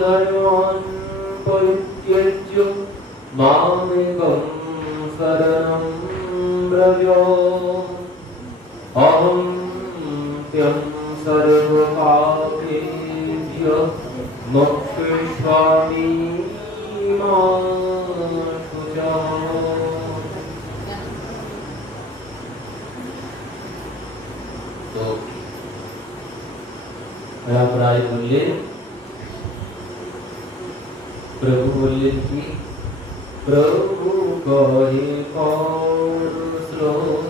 धर्मान् परित्यज्य मामेकं शरणं व्रज अहं त्वं सर्वपापेभ्यः मोक्षयिष्यामि मा शुचा। तो रामराय बोले, प्रभु बोले कि प्रभु कहे कौन श्लोक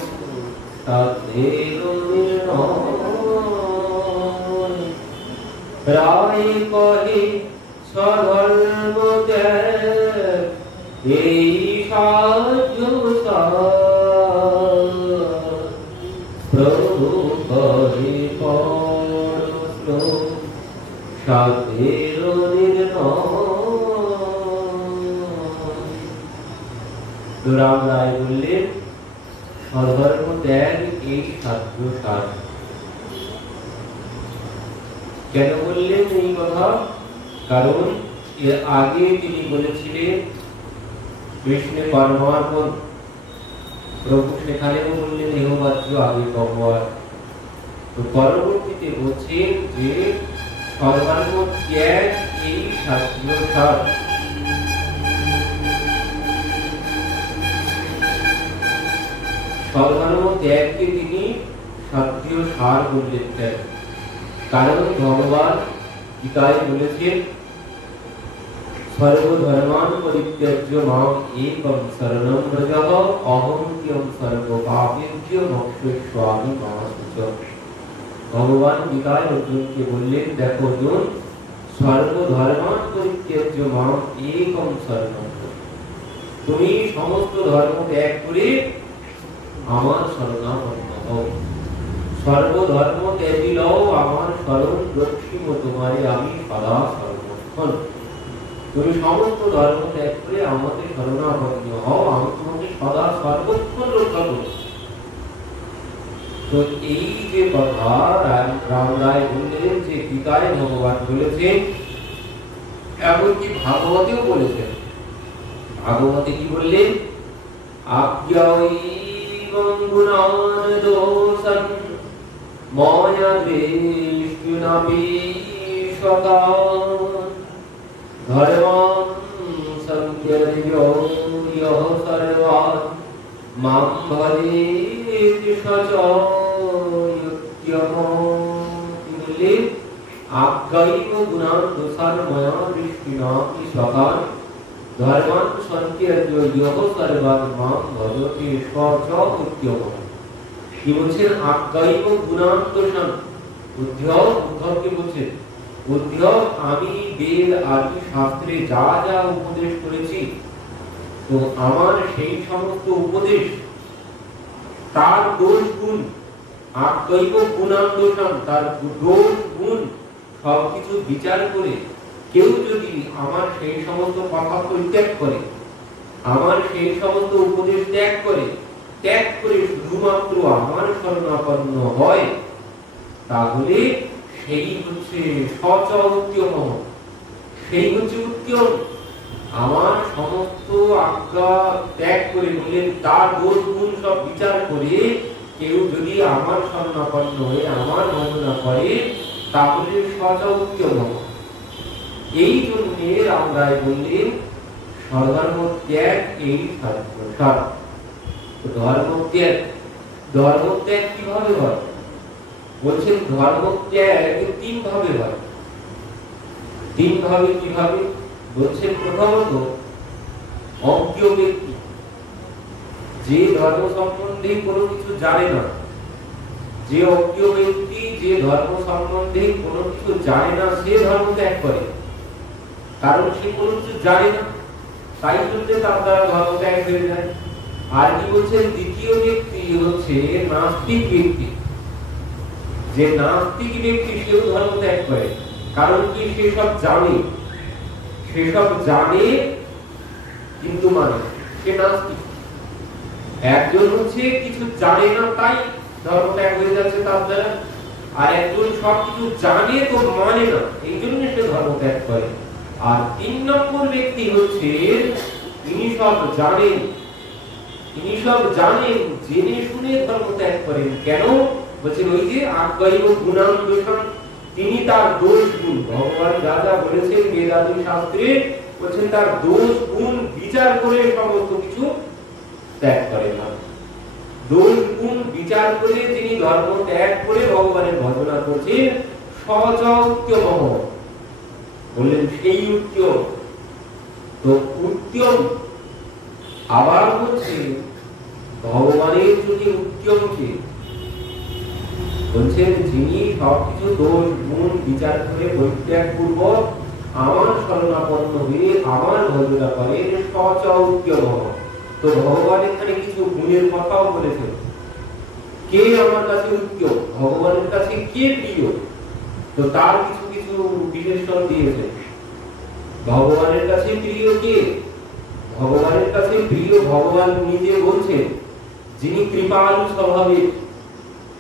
राय कहे स्वधर्म त्याग साध्य प्रभु कहे कौन श्लोक साधेर तो राम राय बोले स्वधर्म त्याग एक साध्य साध। কেন বললেন এই কথা? কারণ এর আগে তিনি বলেছিলেন কৃষ্ণ পরমাত্মা প্রভু সেখানেও বললেন এহবাচ্য আগে ভগবান। তো পরবর্তীতে বলছেন যে সর্বধর্ম ত্যাগ এই সাধ্য সাধ। সর্বধর্ম ত্যাগকে তিনি সাধ্য সার বললেন। কারণ ভগবান গীতায় বলেছেন সর্বধর্মান পরিত্যজ্য মাম একম শরণম ব্রজ অহং ত্বং সর্বপাপেভ্যো মোক্ষয়িষ্যামি মা শুচা। ভগবান গীতায় অর্জুনকে বললেন, দেখো অর্জুন, সর্বধর্মান পরিত্যজ্য মাম একম শরণম, তুমি সমস্ত ধর্ম ত্যাগ করে আমার শরণাপন্ন হও। সর্বধর্ম ত্যাগী লও, আমার শরণ রক্ষিব তোমারে আমি সদা সর্বক্ষণ। তুমি সমস্ত ধর্ম ত্যাগ করে আমাকে শরণাপন্ন হও, আমি তোমাকে সদা সর্বক্ষণ রক্ষা করব। তো এই যে কথা রাম রায় বললেন যে গীতায় ভগবান বলেছেন, এমনকি ভাগবতেও বলেছেন। ভাগবতে কি বললেন? আজ্ঞায়ৈবং গুণান দোষান মায়া দৃষ্টিনাপি সতান ধর্মাং সংত্যজ্য ইয়ঃ সর্বান মাম ভজেতি সচয়ুক্তম। বললেন আজ্ঞায়ৈব গুণান দোষান মায়া দৃষ্টিনাপি সতান ধর্মাং সংত্যজ্য ইয়ঃ সর্বান মাম ভজেতি সচয়ুক্তম। কি বলছেন? আজ্ঞায়ৈব গুণান দোষান। উদ্ধবকে বলছেন, উদ্ধব, আমি বেদ আদি শাস্ত্রে যা যা উপদেশ করেছি, তো আমার সেই সমস্ত উপদেশ তার দোষ গুণ, আজ্ঞায়ৈব গুণান দোষান, তার দোষ গুণ সবকিছু বিচার করে কেউ যদি আমার সেই সমস্ত কথা পরিত্যাগ করে, আমার সেই সমস্ত উপদেশ ত্যাগ করে শুধুমাত্র আমার শরণাপন্ন হয়, তাহলে সেই হচ্ছে সচৌত্যম, সেই হচ্ছে উত্তম। আমার সমস্ত আজ্ঞা ত্যাগ করে বললেন তার দোষ গুণ সব বিচার করে কেউ যদি আমার শরণাপন্ন হয়ে আমার ভজনা করে, তাহলে সচৌত্যম। এই জন্য রাম রায় বললেন সর্বধর্ম ত্যাগ এই সাধ্য সাধ। ধর্ম ত্যাগ কিভাবে হয়? বলছেন ধর্ম ত্যাগ তিন ভাবে হয়। তিন ভাবে কিভাবে? বলছেন প্রথমত অজ্ঞ ব্যক্তি, যে ধর্ম সম্বন্ধে কোনো কিছু জানে না, যে অজ্ঞ ব্যক্তি যে ধর্ম সম্বন্ধে কোনো কিছু জানে না, সে ধর্ম ত্যাগ করে। কারণ সে কোনো কিছু জানে না, তাই জন্য তার দ্বারা ধর্ম ত্যাগ হয়ে যায়। আর কি বলছেন? দ্বিতীয় ব্যক্তি হচ্ছে নাস্তিক ব্যক্তি। যে নাস্তিক ব্যক্তি সেও ধর্ম ত্যাগ করে। কারণ কি? সে সব জানে কিন্তু মানে সে নাস্তিক। একজন হচ্ছে কিছু জানে না তাই ধর্ম ত্যাগ হয়ে যাচ্ছে তার দ্বারা, আর একজন সব কিছু জানে তো মানে না, এই জন্য সে ধর্ম তিন নম্বর ব্যক্তি হচ্ছে তিনি সব জানেন, তিনি সব জানেন, জেনে শুনে ধর্ম ত্যাগ করেন। কেন বলছেন? ওই যে আজ্ঞায় গুণান দোষান, তিনি তার দোষ গুণ, ভগবান যা যা বলেছেন বেদাদি শাস্ত্রে, বলছেন তার দোষ গুণ বিচার করে সমস্ত কিছু ত্যাগ করেন না। দোষ গুণ বিচার করে যিনি ধর্ম ত্যাগ করে ভগবানের ভজনা করছেন, সচৌক্যমহ বললেন সেই উত্তম। তো উত্তম আবার হচ্ছে ভগবানের যদি উত্তমকে বলছেন যিনি সবকিছু দোষ গুণ বিচার করে পরিত্যাগ পূর্বক আমার শরণাপন্ন হয়ে আমার ভজনা করেন, সচৌক্যমহ। তো ভগবান এখানে কিছু গুণের কথাও বলেছেন। কে আমার কাছে উত্তম, ভগবানের কাছে কে প্রিয়, তো তার কিছু কিছু বিশেষণ দিয়েছে। ভগবানের কাছে প্রিয় কে? ভগবানের কাছে প্রিয় ভগবান নিজে বলছেন, যিনি কৃপালু স্বভাবের,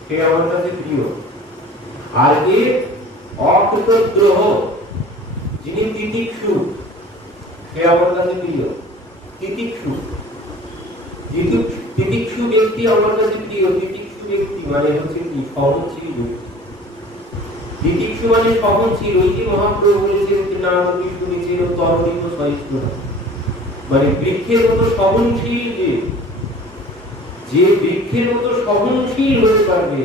সে আমার কাছে প্রিয়। আর কে? অকৃতদ্রোহ, যিনি তিতিক্ষু, সে আমার কাছে প্রিয়। তিতিক্ষু, তিতিক্ষু ব্যক্তি আমার কাছে প্রিয়। তিতিক্ষু ব্যক্তি মানে হচ্ছে কি? সহনশীল ব্যক্তি। তিতিক্ষু মানে সহনশীল। ওই যে মহাপ্রভু বলেছেন না শুনেছেন তরণীয় সহিষ্ণু, মানে বৃক্ষের মতো সহনশীল, যে বৃক্ষের মতো সহনশীল হতে পারবে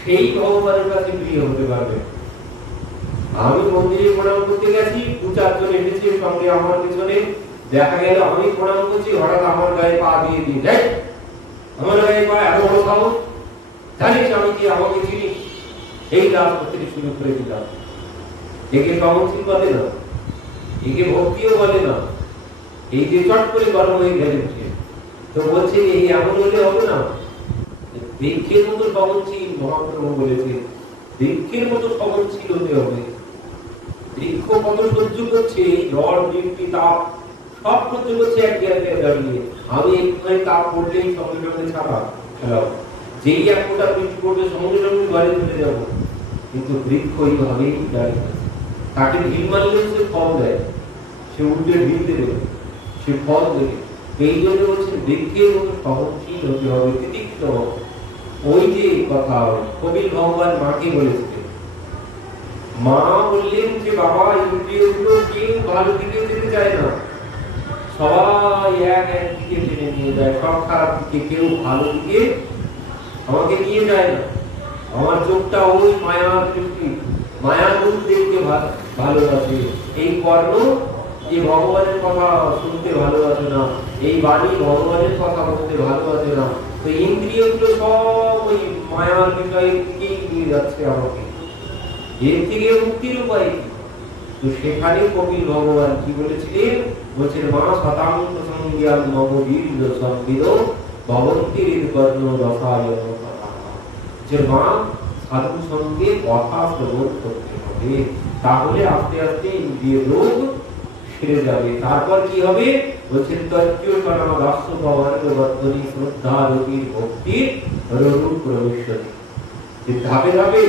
সেই ভগবানের কাছে প্রিয় হতে পারবে। আমি মন্দিরে প্রণাম করতে গেছি, দু চারজন এসেছে সঙ্গে আমার পেছনে, দেখা গেল আমি প্রণাম করছি, হঠাৎ আমার গায়ে পা দিয়ে দিয়ে আমার গায়ে পা এত বড় খাবো, জানিস আমি কি, আমাকে চিনিস, এই রাত করতে শুরু করে দিলাম। একে সহনশীল বলে না, একে ভক্তিও বলে না, এই যে চট করে গরম হয়ে গেলে। তো বলছে এই এমন হলে হবে না, বৃক্ষের মতো সহনশীল, মহাপ্রভু বলেছে বৃক্ষের মতো সহনশীল হতে হবে। বৃক্ষ কত সহ্য করছে, ঝড় বৃষ্টি তাপ সব সহ্য করছে এক জায়গায় দাঁড়িয়ে। আমি একটুখানি তাপ পড়লেই সঙ্গে সঙ্গে ছাপা খেলাম, যেই এক ফোঁটা বৃষ্টি পড়বে সঙ্গে সঙ্গে ঘরে চলে যাব। কিন্তু বৃক্ষ এইভাবেই দাঁড়িয়ে আছে, তাকে ঢিল মারলেও সে ফল দেয়, সে উল্টে ঢিল দেবে, সে ফল দেবে। এই জন্য বলছেন বৃক্ষের মতো সহনশীল হতে হবে, তিতিক্ষু। ওই যে কথা কবির ভগবান মাকে বলেছিলেন, মা বললেন যে বাবা ইন্দ্রিয়গুলো কেউ ভালো দিকে যেতে চায় না, সবাই এক এক দিকে টেনে নিয়ে যায়, সব খারাপ দিকে, কেউ ভালো দিকে আমাকে নিয়ে যায় না। আমার চোখটা ওই মায়ার দৃষ্টি, মায়ার রূপ দেখতে ভালোবাসে। এই কর্ণ যে ভগবানের কথা শুনতে ভালোবাসে না, এই বাণী ভগবানের কথা বলতে ভালোবাসে না, তো ইন্দ্রিয়গুলো সব ওই মায়ার বিষয়ের দিকেই নিয়ে যাচ্ছে আমাকে। এর থেকে মুক্তির উপায় কি? তো সেখানে কপিল ভগবান কি বলেছিলেন? বলছেন মা শতাংশ সংজ্ঞান নববীর সংবিদ ভবন্তির কর্ণ রসায়ন, যে মা সাধু সঙ্গে কথা শ্রবণ করতে হবে, তাহলে আস্তে আস্তে ইন্দ্রিয় রোগ সেরে যাবে। তারপর কি হবে? বলছেন তজ্জনা দাস্য ভবনবর্তনী শ্রদ্ধা রতির ভক্তির রূপ প্রবেশতি। যে ধাপে ধাপে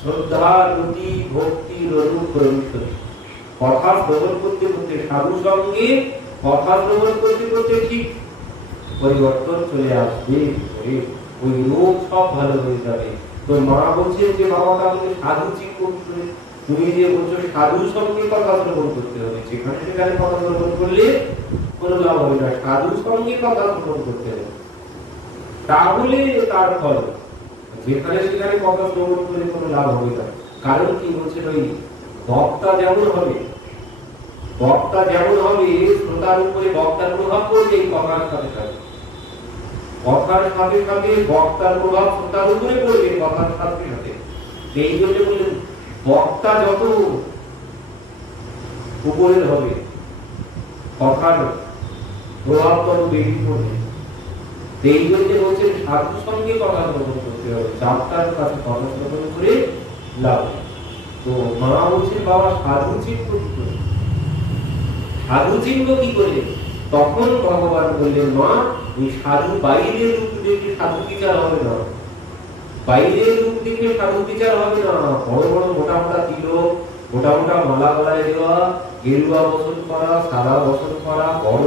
শ্রদ্ধা রতি ভক্তির রূপ প্রবেশতি, কথা শ্রবণ করতে করতে, সাধু সঙ্গে কথা শ্রবণ করতে করতে ঠিক পরিবর্তন চলে আসবে, ওই রোগ সব ভালো হয়ে যাবে। তো মা বলছেন যে বাবা তাহলে সাধু চিন্তা করে, তুমি যে বলছো সাধুর সঙ্গে কথা শ্রবণ করতে হবে, যেখানে সেখানে কথা শ্রবণ করলে কোনো লাভ হবে না, সাধুর সঙ্গে কথা শ্রবণ করতে হবে, তাহলে তার ফল। যেখানে সেখানে কথা শ্রবণ করে কোনো লাভ হবে না। কারণ কি বলছেন? ওই বক্তা যেমন হবে, বক্তা যেমন হবে, শ্রোতার উপরে বক্তার প্রভাব পড়বে এই কথার সাথে সাথে, কথার সাথে সাথে বক্তার প্রভাব শ্রোতার উপরে পড়বে কথার সাথে সাথে। এই জন্য বললেন বক্তা যত উপরের হবে, কথার প্রভাব তত বেশি পড়বে। এই জন্য বলছেন সাধুর সঙ্গে কথা শ্রবণ করতে হবে, যাত্রার কাছে কথা শ্রবণ করে লাভ। তো মা বলছেন বাবা সাধু চিনব কি করে? সাধু চিনব কি করে? তখন ভগবান বললেন মা এই সাধু বাইরের রূপ দেখে সাধু বিচার হবে না, বাইরের রূপ দেখে সাধু বিচার হবে না। বড় বড় মোটা মোটা তিলক, মোটা মোটা মালা গলায় দেওয়া, গেরুয়া বসন করা, সাদা বসন করা, বড়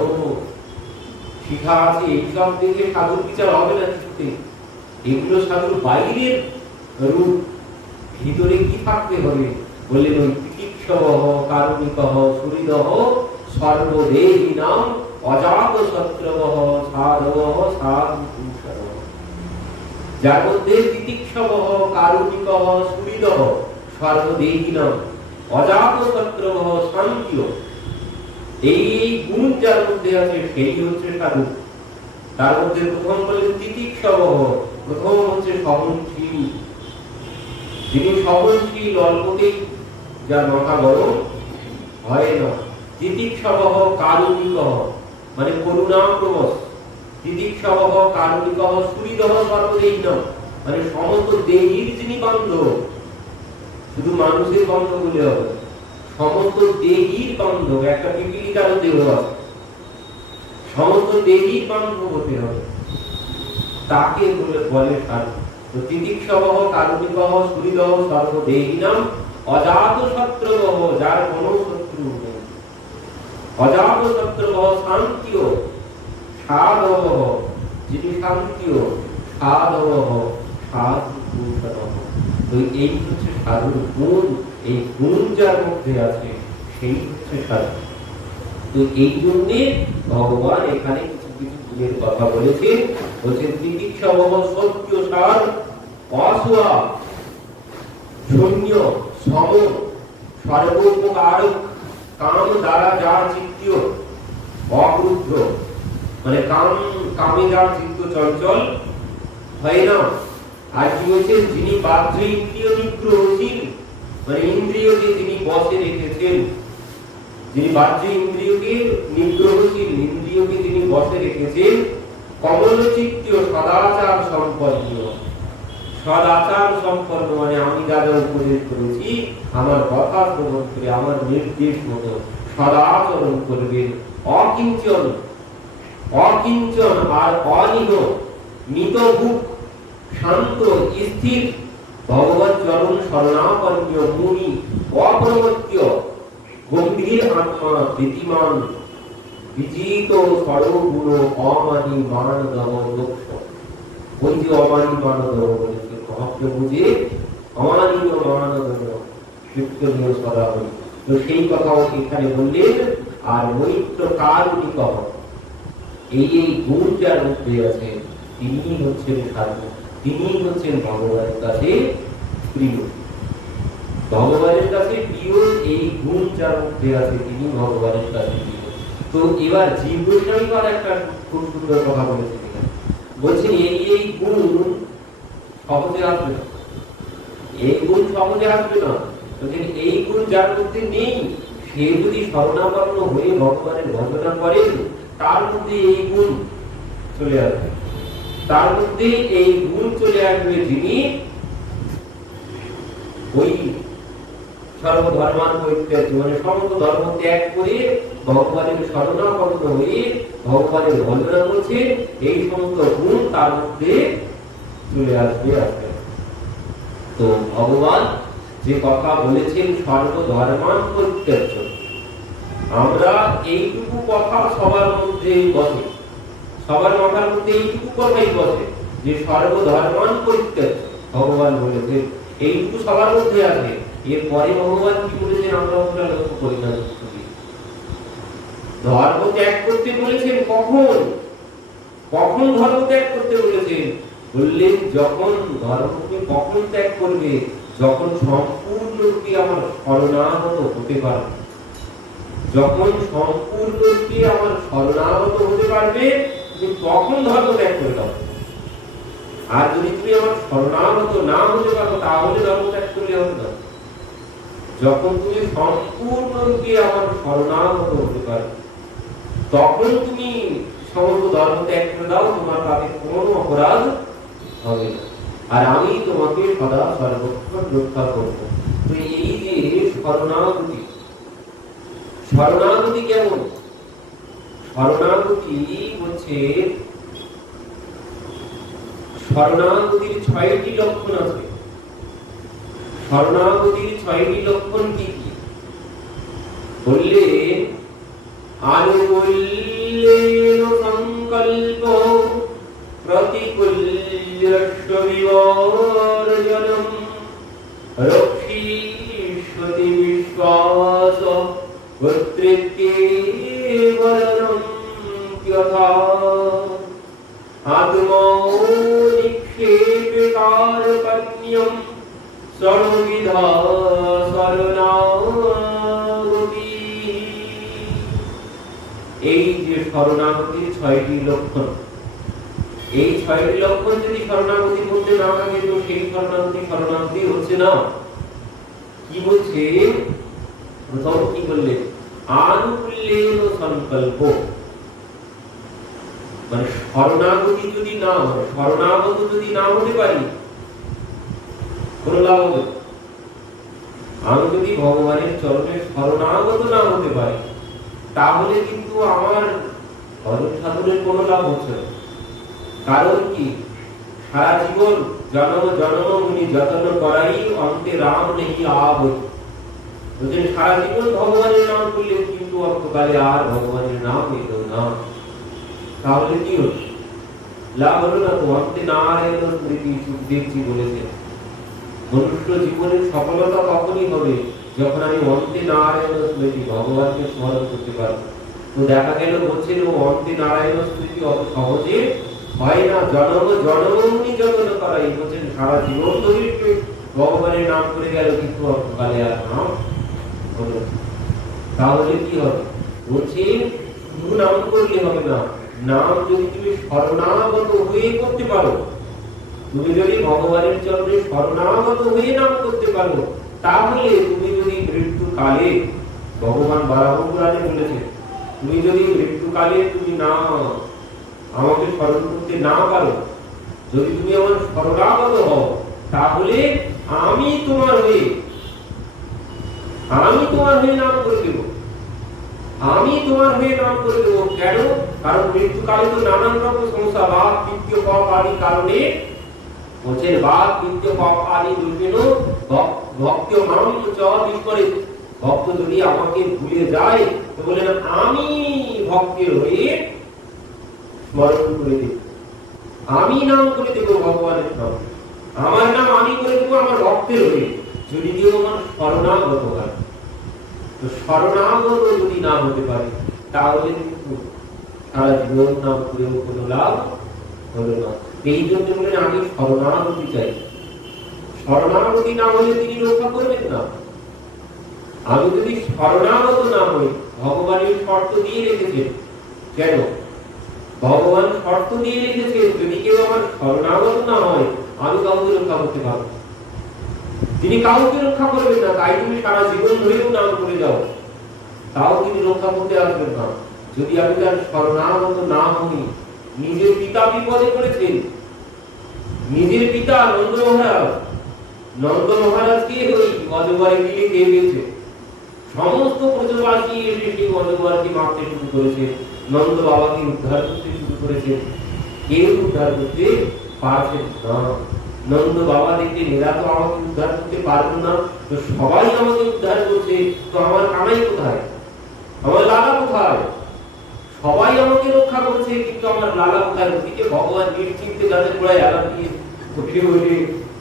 শিখা আছে, এইসব দেখে সাধুর বিচার হবে না কিছুতে। এগুলো সাধুর বাইরের রূপ, ভিতরে কি থাকতে হবে বললেন ওই তিতিক্ষবঃ কারুণিকঃ সুহৃদঃ সর্বদেহিনাং অজাত শত্রবঃ সাধবঃ সাধুভূষণঃ। যার মধ্যে তিতিক্ষবঃ কারুণিকঃ সুহৃদঃ সর্বদেহিনাং অজাত শত্রবঃ শান্তিঃ, এই গুণ যার মধ্যে আছে সেই হচ্ছে সাধু। তার মধ্যে প্রথম বললেন তিতিক্ষবঃ, প্রথম হচ্ছে সহনশীল। যিনি সহনশীল, অল্পতেই যার মাথা গরম হয় না। তিতিক্ষবঃ কারুণিকঃ মানে করুণাপ্রবশ। তিতিক্ষবঃ কারুণিকঃ সুহৃদঃ সর্বদেহিনাং মানে সমস্ত দেহীর যিনি বান্ধব। শুধু মানুষের বান্ধব বলে হবে, সমস্ত দেহীর বান্ধব। একটা পিপিলিকারও দেহ আছে, সমস্ত দেহীর বান্ধব হতে হবে, তাকে বলে সাধু। তো তিতিক্ষবঃ কারুণিকঃ সুহৃদঃ সর্বদেহিনাং অজাত শত্রুবঃ, যার কোনো শত্রু নেই। অজাত শত্রুবঃ শান্তিঃ সাধবঃ, যিনি শান্তিঃ সাধবঃ সাধুভূষণঃ। তো এই হচ্ছে সাধুর গুণ। এই গুণ যার মধ্যে আছে সেই হচ্ছে সাধু। তো এই জন্য ভগবান এখানে কিছু কিছু গুণের কথা বলেছেন। বলছেন তিতিক্ষবঃ সত্যসার অসুয়া শূন্য সম সর্বোপকারক কাম দ্বারা যার চিত্ত অক্রুদ্ধ মানে কামে যার চিত্ত চঞ্চল হয় না। আর কি হচ্ছে যিনি বাহ্য ইন্দ্রিয় নিগ্রহশীল মানে ইন্দ্রিয়কে তিনি বশে রেখেছেন, যিনি বাহ্য ইন্দ্রিয়কে নিগ্রহশীল, ইন্দ্রিয়কে তিনি বশে রেখেছেন। কমলচিত্ত সদাচার সম্পন্ন, সদাচার সম্পন্ন মানে আমি যা যা উপদেশ করেছি আমার কথা শ্রবণ করে আমার নির্দেশ মতো সদাচরণ করবেন। অকিঞ্চন, অকিঞ্চন আর অনিহ, নিতভুক শান্ত স্থির ভগবত চরণ শরণাপন্ন মুনি, অপ্রমত্য গম্ভীর আত্মা প্রীতিমান বিজিত সর্বগুণ অমানি মানদব লক্ষ। ওই যে অমানি মানদব বলেছে মহাপ্রভু, যে অমানীয় মানদব কীর্তনীয় সদা হই, তো সেই কথাও এখানে বললেন। আর মৈত্র কারুণিকঃ, এই গুণ যার মধ্যে আছে তিনি হচ্ছেন সাধু, তিনি হচ্ছেন ভগবানের কাছে প্রিয়। ভগবানের কাছে প্রিয় এই গুণ যার মধ্যে আছে তিনি ভগবানের কাছে প্রিয়। তো এবার জীব গোস্বামীর একটা খুব সুন্দর কথা বলেছেন, বলছেন এই গুণ সহজে আসবে না, এই গুণ সহজে আসবে না। বলছেন এই গুণ যার মধ্যে নেই সে যদি শরণাপন্ন হয়ে ভগবানের ভজনা করেন তার মধ্যে এই গুণ চলে আসবে, তার মধ্যে এই গুণ চলে আসবে যিনি ওই সর্বধর্মান পরিত্যাজ্য মানে সমস্ত ধর্ম ত্যাগ করে ভগবানের শরণাপন্ন হয়ে ভগবানের ভজনা করছে, এই সমস্ত গুণ তার মধ্যে চলে আসবে। তো ভগবান যে কথা বলেছেন সর্বধর্মান পরিত্যাজ্য, আমরা এইটুকু কথা সবার মধ্যে বসে, সবার মাথার মধ্যে এইটুকু কথাই বসে যে সর্বধর্মান পরিত্যাজ্য ভগবান বলেছেন, এইটুকু সবার মধ্যে আছে। এরপরে ভগবান কি বলেছেন আমরা ওটা লক্ষ্য করি না। ধর্ম ত্যাগ করতে বলেছেন কখন, কখন ধর্ম ত্যাগ করতে বলেছেন? বললেন যখন ধর্ম তুমি কখন ত্যাগ করবে, যখন সম্পূর্ণরূপে আমার শরণাগত হতে পারবে, যখন সম্পূর্ণরূপে আমার শরণাগত হতে পারবে তুমি তখন ধর্ম ত্যাগ করে দাও। আর যদি তুমি আমার শরণাগত না হতে পারো তাহলে ধর্ম ত্যাগ করলে হবে না। যখন তুমি সম্পূর্ণরূপে আমার শরণাগত হতে পারো তখন তুমি সমস্ত ধর্ম ত্যাগ করে দাও, তোমার তাতে কোনো অপরাধ হবে না, আর আমি তোমাকে সদা সর্বক্ষণ রক্ষা করবো। তো এই যে শরণাগতি, শরণাগতি কেমন? শরণাগতি হচ্ছে শরণাগতির 6টি লক্ষণ আছে। শরণাগতির 6টি লক্ষণ কি কি? বললেন আনুকূল্যেন সংকল্প প্রতিকূল্যস্য বিবর্জনম রক্ষীষ্যতি বিশ্বাস গোত্রেত্যেবরণম যথা আত্মনিক্ষেপে কার্পণ্যম সর্ববিধা শরণাগতি। এই যে শরণাগতির 6টি লক্ষণ, এই 6টি লক্ষণ যদি শরণাগতির মধ্যে না থাকে তো সেই শরণাগতি হচ্ছে না। কি বলছে? প্রথম কি বললেন? আনুকূল্যেন সংকল্প, মানে শরণাগতি যদি না হয়, শরণাগত যদি না হতে পারি কোন লাভ হবে? আমি যদি ভগবানের চরণে শরণাগত না হতে পারি তাহলে কিন্তু আমার ভজন সাধনের কোনো লাভ হচ্ছে না। কারণ কি? সারা জীবন জন্ম জন্ম উনি যত্ন করাই অন্তে রাম নেই আব, বলছেন সারা জীবন ভগবানের নাম করলেন কিন্তু অন্তকালে আর ভগবানের নাম নিল না। তাহলে কি হলো? লাভ হলো না তো। অন্তে নারায়ণ স্মৃতি সুখদেবজি বলেছেন মনুষ্য জীবনের সফলতা তখনই হবে যখন আমি অন্তে নারায়ণ স্মৃতি ভগবানকে স্মরণ করতে পারবো। তো দেখা গেল বলছেন ও অন্তে নারায়ণ স্মৃতি অত সহজে হয় না। জন্ম জন্ম উনি যত্ন করাই, বলছেন সারা জীবন ধরে ভগবানের নাম করে গেল কিন্তু অন্তকালে আর নাম হলো। তাহলে কি হবে? বলছেন শুধু নাম করলে হবে না, নাম যদি তুমি শরণাগত হয়ে করতে পারো, তুমি যদি ভগবানের চরণে শরণাগত হয়ে নাম করতে পারো, তাহলে তুমি যদি মৃত্যুকালে, ভগবান বারাহ পুরাণে বলেছেন, তুমি যদি মৃত্যুকালে তুমি না আমাকে স্মরণ করতে না পারো, যদি তুমি আমার শরণাগত হও, তাহলে আমি তোমার হয়ে নাম করে দেব। আমি তোমার হয়ে নাম করে দেবো। কেন? কারণ মৃত্যুকালে তো নানান রকম সমস্যা, বাপ পিতৃ পাপ আদি কারণে, বলছেন বাপ পিতৃ পাপ আদি দুর্বিন ভক্ত মাম চ বিপরীত। ভক্ত যদি আমাকে ভুলে যায় তো বলেন আমি ভক্তের হয়ে স্মরণ করে দেব, আমি নাম করে দেব ভগবানের নাম, আমার নাম আমি করে দেবো আমার ভক্তের হয়ে, যদি কেউ আমার শরণাগত হয়। তো শরণাগত যদি না হতে পারে তাহলে কিন্তু সারা জীবন নাম করেও কোনো লাভ হলো না। এই জন্য বলেন আমি শরণাগতি চাই। শরণাগতি না হলে তিনি রক্ষা করবেন না। আমি যদি শরণাগত না হই, ভগবানের শর্ত দিয়ে রেখেছেন। কেন? ভগবান শর্ত দিয়ে রেখেছেন যদি কেউ আমার শরণাগত না হয় আমি কাউকে রক্ষা করতে পারবো। তিনি কাউকে রক্ষা করবেন না, তাই তুমি সারা জীবন ধরেও নাম করে যাও, তাও তিনি রক্ষা করতে আসবেন না যদি আমি তার শরণাগত না হই। নিজের পিতা বিপদে পড়েছেন, নিজের পিতা নন্দ মহারাজকে ওই অজগরে গিলে খেয়ে গেছে। সমস্ত ব্রজবাসী এসে সেই অজগরকে মারতে শুরু করেছে, নন্দ বাবাকে উদ্ধার করতে শুরু করেছে, কেউ উদ্ধার করতে পারছেন না। নন্দ বাবা দেখে এরা তো আমাকে উদ্ধার করতে পারবো না, তো সবাই আমাকে উদ্ধার করছে, তো আমার কানাই কোথায়, আমার লালা কোথায়? সবাই আমাকে রক্ষা করছে কিন্তু আমার লালা কোথায়? ওদিকে ভগবান নিশ্চিন্তে গাছের গোড়ায় আলাপ দিয়ে উঠে উঠে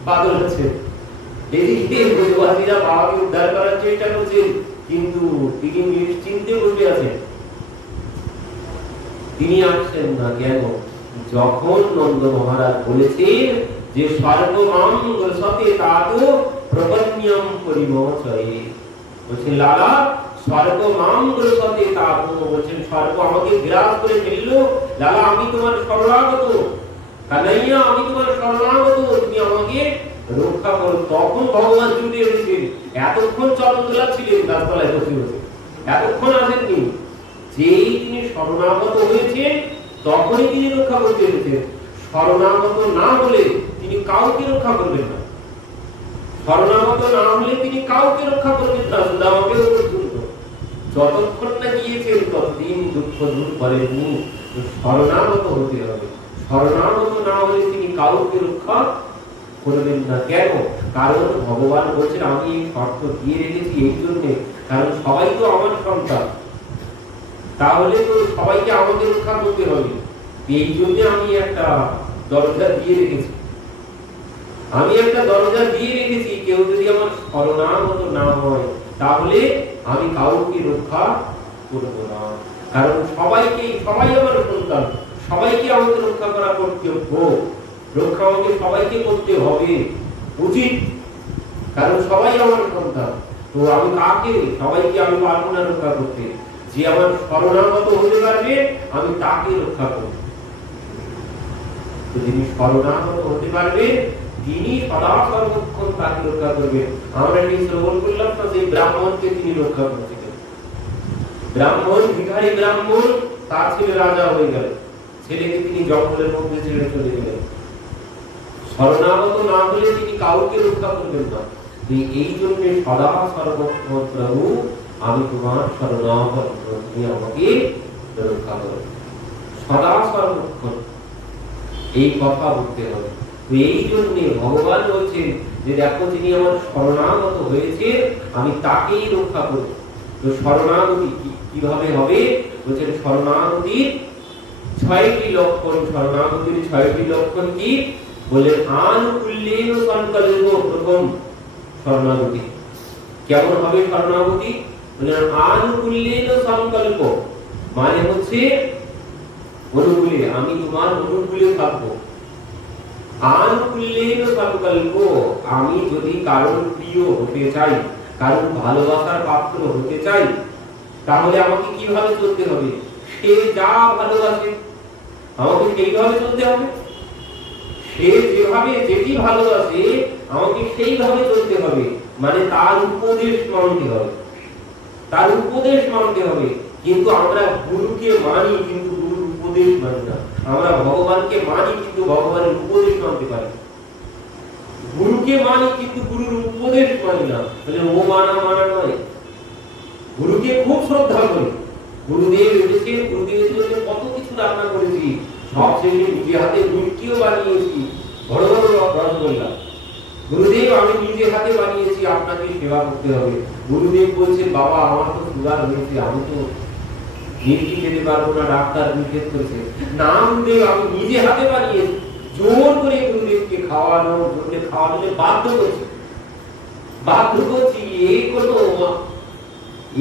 পাগল হচ্ছে। এদিকে ব্রজবাসীরা বাবাকে উদ্ধার করার চেষ্টা করছেন কিন্তু তিনি নিশ্চিন্তে বসে আছেন, তিনি আসছেন না। কেন? যখন নন্দ মহারাজ বলেছেন যে স্বর্গমাম গ্রসতে তাতো প্রপন্যম পরিমোচয়ে, বলছেন লালা স্বর্গমাম গ্রসতে তাতো, বলছেন স্বর্গ আমাকে গ্রাস করে ফেললো, লালা আমি তোমার শরণাগত, কানাইয়া আমি তোমার শরণাগত, তুমি আমাকে রক্ষা করো। তখন ভগবান ছুটে এসেছেন। এতক্ষণ চরণতলা ছিলেন গাছতলায় বসে বসে, এতক্ষণ আসেননি। যেই তিনি শরণাগত হয়েছেন তখনই তিনি রক্ষা করতে এসেছেন। শরণাগত না হলে তিনি কাউকে রক্ষা করবেন না, শরণাগত না হলে তিনি কাউকে রক্ষা করবেন না। সুদামাকেও পর্যন্ত যতক্ষণ না গিয়েছেন ততদিন দুঃখ দূর করেননি। শরণাগত হতে হবে, শরণাগত না হলে তিনি কাউকে রক্ষা করবেন না। কেন? কারণ ভগবান বলছেন আমি এই শর্ত দিয়ে রেখেছি এই জন্য কারণ সবাই তো আমার সন্তান, তাহলে তো সবাইকে আমাকে রক্ষা করতে হবে। এই জন্য আমি একটা দরজা দিয়ে রেখেছি, কেউ যদি আমার শরণাগত না হয় তাহলে আমি কাউকে রক্ষা করবো না। কারণ সবাই আমার সন্তান, সবাইকে আমাকে রক্ষা করা কর্তব্য, রক্ষা আমাকে সবাইকে করতে হবে, উচিত, কারণ সবাই আমার সন্তান। তো আমি সবাইকে আমি পারবো না রক্ষা করতে। যে আমার শরণাগত হতে পারবে আমি তাকে রক্ষা করব। তো যিনি শরণাগত হতে পারবে তিনি সদা সর্বক্ষণ তাকে রক্ষা করবে। আমরা এই শ্রবণ করলাম না, সেই ব্রাহ্মণকে তিনি রক্ষা করছিলেন। ব্রাহ্মণ, ভিখারি ব্রাহ্মণ, তার ছেলে রাজা হয়ে গেল, ছেলেকে তিনি জঙ্গলের মধ্যে ছেড়ে চলে গেলেন। শরণাগত না হলে তিনি কাউকে রক্ষা করবেন না। এই জন্য সদা সর্বক্ষণ প্রভু আমি তোমার শরণাগত, তুমি আমাকে রক্ষা করো, সদা সর্বক্ষণ এই কথা বলতে হবে। এই জন্য ভগবান বলছেন যে দেখো, যিনি আমার শরণাগত হয়েছে আমি তাকেই রক্ষা করব। তো শরণাগতি কিভাবে হবে? বলছেন শরণাগতির ৬টি লক্ষণ। শরণাগতির ৬টি লক্ষণ কি? বললেন আনুকূল্যেন সংকল্প। প্রথম শরণাগতি কেমন হবে? শরণাগতি বললেন আনুকূল্যেন সংকল্প, মানে হচ্ছে অনুকূলে, আমি তোমার অনুকূলে থাকবো। আনুকূল্যেন সংকল্প, আমি যদি কারোর প্রিয় হতে চাই, কারোর ভালোবাসার পাত্র হতে চাই, তাহলে আমাকে কিভাবে চলতে হবে? সে যা ভালোবাসে আমাকে সেইভাবে চলতে হবে। সে যেভাবে যেটি ভালোবাসে আমাকে সেইভাবে চলতে হবে, মানে তার উপদেশ মানতে হবে, তার উপদেশ মানতে হবে। কিন্তু আমরা গুরুকে মানি, কিন্তু গুরুর উপদেশ মানি না। আমরা ভগবানকে মানি, কিন্তু ভগবানের উপদেশ মানতে পারি। গুরুকে মানি, কিন্তু গুরুর উপদেশ মানি না। তাহলে ও মানা নয়। গুরুকে খুব শ্রদ্ধা করি, গুরুদেব এসেছে, গুরুদেবের জন্য কত কিছু রান্না করেছি, সব শেষে নিজে হাতে মিষ্টিও বানিয়েছি, বড় বড় রসগোল্লা। গুরুদেব আমি নিজে হাতে বানিয়েছি, আপনাকে সেবা করতে হবে। গুরুদেব বলছে বাবা আমার তো সুগার হয়েছে, আমি তো মিষ্টি খেতে পারবো না, ডাক্তার নিষেধ করেছে। না গুরুদেব আমি নিজে হাতে বানিয়েছি, জোর করে গুরুদেবকে খাওয়ানোর জন্য বাধ্য করছি।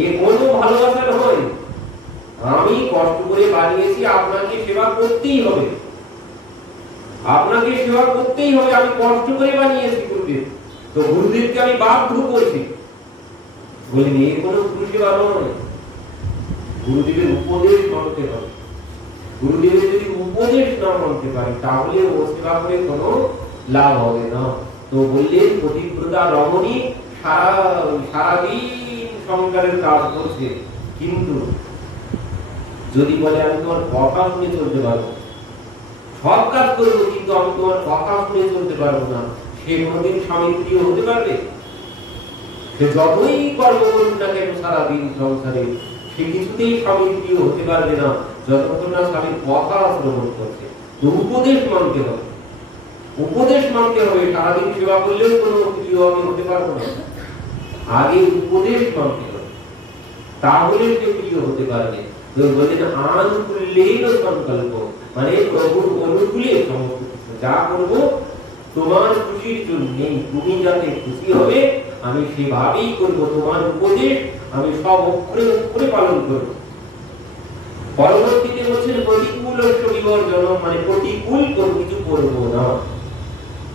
এ কোনো ভালোবাসা নয়। আমি কষ্ট করে বানিয়েছি, আপনাকে সেবা করতেই হবে, আপনাকে সেবা করতেই হবে। আমি কষ্ট করে বানিয়েছি গুরুদেব, তো গুরুদেবকে আমি বাধ্য করছি। বলিনি এ কোনো গুরু সেবা নয়। গুরুদেবের উপদেশ মানতে হবে। গুরুদেবের যদি উপদেশ না মানতে পারি তাহলে ও সেবা করে কোনো লাভ হবে না। তো বললেন পতিব্রতা রমণী সারাদিন সংসারের কাজ করছে, কিন্তু যদি বলে আমি তোমার কথা শুনে চলতে পারবো, সব কাজ করবো, কিন্তু আমি তোমার কথা শুনে চলতে পারবো না, সে কোনদিন স্বামীর প্রিয় হতে পারবে? সে যতই কর্ম করুন না কেন সারাদিন সংসারে, সে কিছুতেই স্বামীর প্রিয় হতে পারবে না যতক্ষণ না স্বামীর কথা শ্রবণ করছে। তো উপদেশ মানতে হবে, উপদেশ মানতে হবে। সারাদিন সেবা করলেও কোনো প্রিয় আমি হতে পারবো না, আগে উপদেশ মানতে হবে, তাহলে সে প্রিয় হতে পারবে। তো বলছেন আনুকূল্যেন সংকল্প, মানে প্রভুর অনুকূলে সমস্ত কিছু যা করবো তোমার খুশির জন্য, তুমি যাতে খুশি হবে আমি সেভাবেই করবো। তোমার উপদেশ আমি সব অক্ষরে অক্ষরে পালন করবো। পরবর্তীতে বলছেন প্রতিকূল বিবর্জন, মানে প্রতিকূল কোনো কিছু করবো না।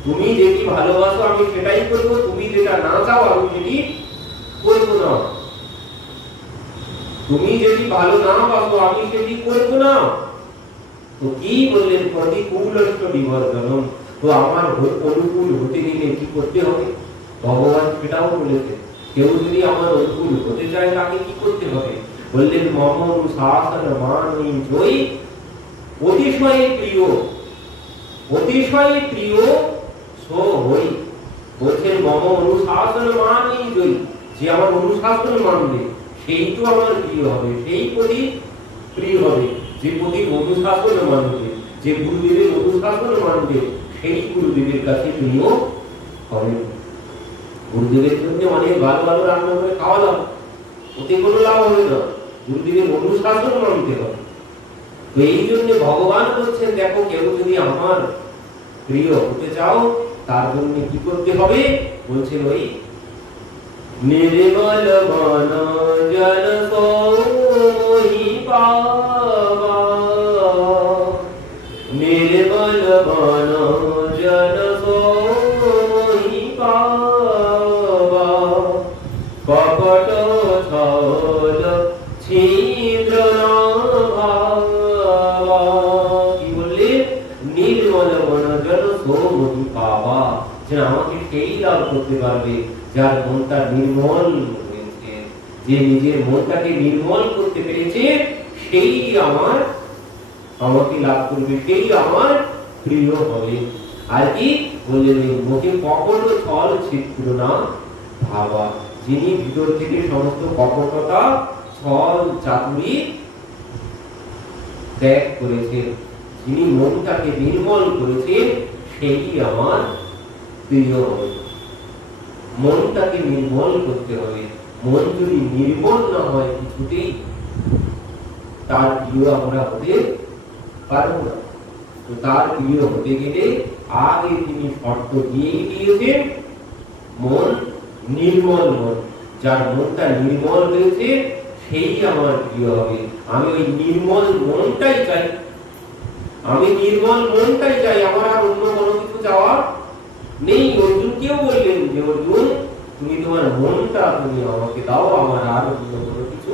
তুমি যেটি ভালোবাসো আমি সেটাই করবো, তুমি যেটা না চাও আমি সেটি করবো না। তুমি যেটি ভালো না বাসো আমি সেটি করবো না। তো কি বললেন? প্রতিকূল বিবর্জন। তো আমার অনুকূল হতে গেলে কি করতে হবে? ভগবান সেটাও বলেছে, কেউ যদি আমার অনুকূল হতে চায় তাকে কি করতে হবে? বললেন মম অনুশাসন মানি জয়ী অতিশয় প্রিয়, অতিশয় প্রিয় সো হই। বলছেন মম অনুশাসন মানি জয়ী, যে আমার অনুশাসন মানবে সেই তো আমার প্রিয় হবে, সেই প্রতি প্রিয় হবে। যে প্রতি অনুশাসন মানবে, যে গুরুদেবের অনুশাসন মানবে সেই গুরুদেবের কাছে প্রিয় হবে। গুরুদেবের জন্য অনেক ভালো ভালো রান্না করে খাওয়ালাম, ওতে কোনো লাভ হবে না, গুরুদেবের অনুশাসন মানতে হবে। তো এই জন্য ভগবান বলছেন, দেখো কেউ যদি আমার প্রিয় হতে চাও তার জন্য কি করতে হবে, বলছেন ওই নির্মল মন জন সোহি পাবা, নির্মল মন জন সোহি পাবা, কপট ছল ছিদ্র না ভাবা। কি বললে? নির্মল মন জন সোহি পাবা, যে আমাকে সেই লাভ করতে পারবে যার মনটা নির্মল হয়েছে, যে নিজের মনটাকে নির্মল করতে পেরেছে, সেই আমাকে লাভ করবে, সেই আমার প্রিয় হবে। আর কি বললেন? মুখে কপট ছল ছিদ্র না ভাবা, যিনি ভিতর থেকে সমস্ত কপটতা ছল চাতুরি ত্যাগ করেছেন, যিনি মনটাকে নির্মল করেছেন, সেই আমার প্রিয় হবে। মনটাকে নির্মল করতে হবে। মন যদি নির্মল না হয় কিছুতেই তার প্রিয় আমরা হতে পারবো না। তো তার প্রিয় হতে গেলে আগে তিনি শর্ত দিয়েই দিয়েছেন, মন নির্মল মন, যার মনটা নির্মল হয়েছে সেই আমার প্রিয় হবে। আমি ওই নির্মল মনটাই চাই, আমি নির্মল মনটাই চাই, আমার আর অন্য কোনো কিছু চাওয়া নেই। অর্জুনকেও বললেন যে অর্জুন, তুমি তোমার মনটা তুমি আমাকে দাও, আমার আর অন্য কোনো কিছু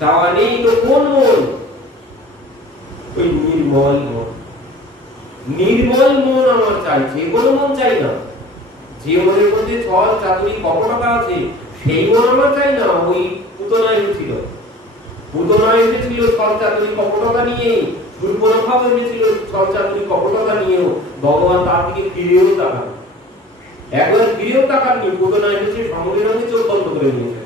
চাওয়া নেই। তো কোন মন? ওই নির্মল মন। নির্মল মন আমার চাই, যে কোনো মন চাই না। যে মনের মধ্যে ছল চাতুরি কপটতা আছে সেই মন আমার চাই না। ওই পুতনায় এসেছিল, পুতনায় এসেছিল ছল চাতুরি কপটতা নিয়ে, শূর্পণখাও এসেছিল ছল চাতুরি কপটতা নিয়েও, ভগবান তার দিকে ফিরেও তাকান, একবার ফিরেও তাকাননি। পুতনা এসেছে সঙ্গে সঙ্গে চোখ বন্ধ করে নিয়েছে।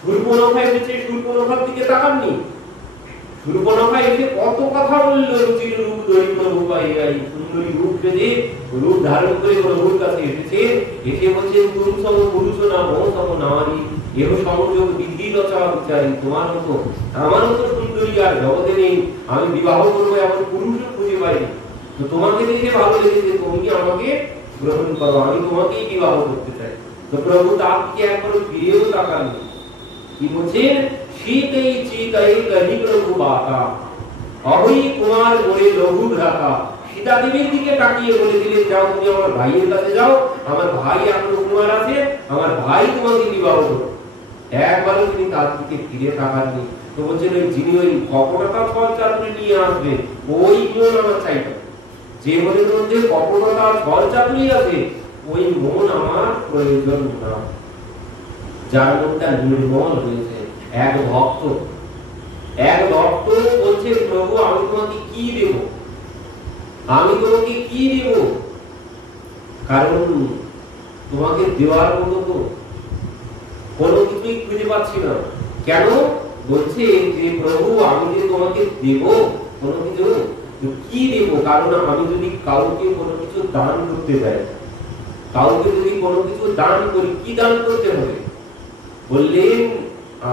শূর্পণখা এসেছে, শূর্পণখার দিকে তাকাননি। শূর্পণখা এসে কত কথা বললো, রুচির রূপ ধরি প্রভু পাইয়াই, সুন্দরী রূপ বেঁধে রূপ ধারণ করে প্রভুর কাছে এসেছে। এসে বলছে, তুম সম পুরুষ না মো সম নারী, এহ সংযোগ বিধি রচনা বিচারী, তোমার মতো আমার মতো সুন্দরী আর জগতে নেই, আমি বিবাহ করবো এমন পুরুষও খুঁজে পাইনি। তো তোমাকে দেখে ভালো লেগেছে, তুমি কি আমাকে গ্রহণ করো, আমি তোমাকেই বিবাহ করতে চাই। তো প্রভু তার দিকে একবার ফিরেও তাকাননি। কি বলছেন? শীতই চিতই কহি প্রভু বাতা, অহই কুমার মোরে লঘু ভ্রাতা। সীতা দেবীর দিকে তাকিয়ে বলে দিলেন, যাও তুমি আমার ভাইয়ের কাছে যাও, আমার ভাই এখনো কুমার আছে, আমার ভাই তোমাকে বিবাহ করবে। একবারও তিনি তার দিকে ফিরে তাকাননি। তো বলছেন, ওই যিনি ওই কপটতা ছল চাতুরি নিয়ে আসবে, ওই মন আমার চাই না। যে মনের মধ্যে কপটতা ছল চাতুরি আছে, ওই মন আমার প্রয়োজন না। যার মনটা নির্মল হয়েছে। এক ভক্ত বলছে, প্রভু আমি তোমাকে কি দেব, আমি তোমাকে কি দেব? কারণ তোমাকে দেওয়ার মতো তো কোনো কিছুই খুঁজে পাচ্ছি না। কেন? বলছে যে প্রভু আমি যে তোমাকে দেব কোনো কিছু, কি দেব? কারণ আমি যদি কাউকে কোনো কিছু দান করতে যাই, কাউকে যদি কোনো কিছু দান করি, কি দান করতে হবে? বললেন,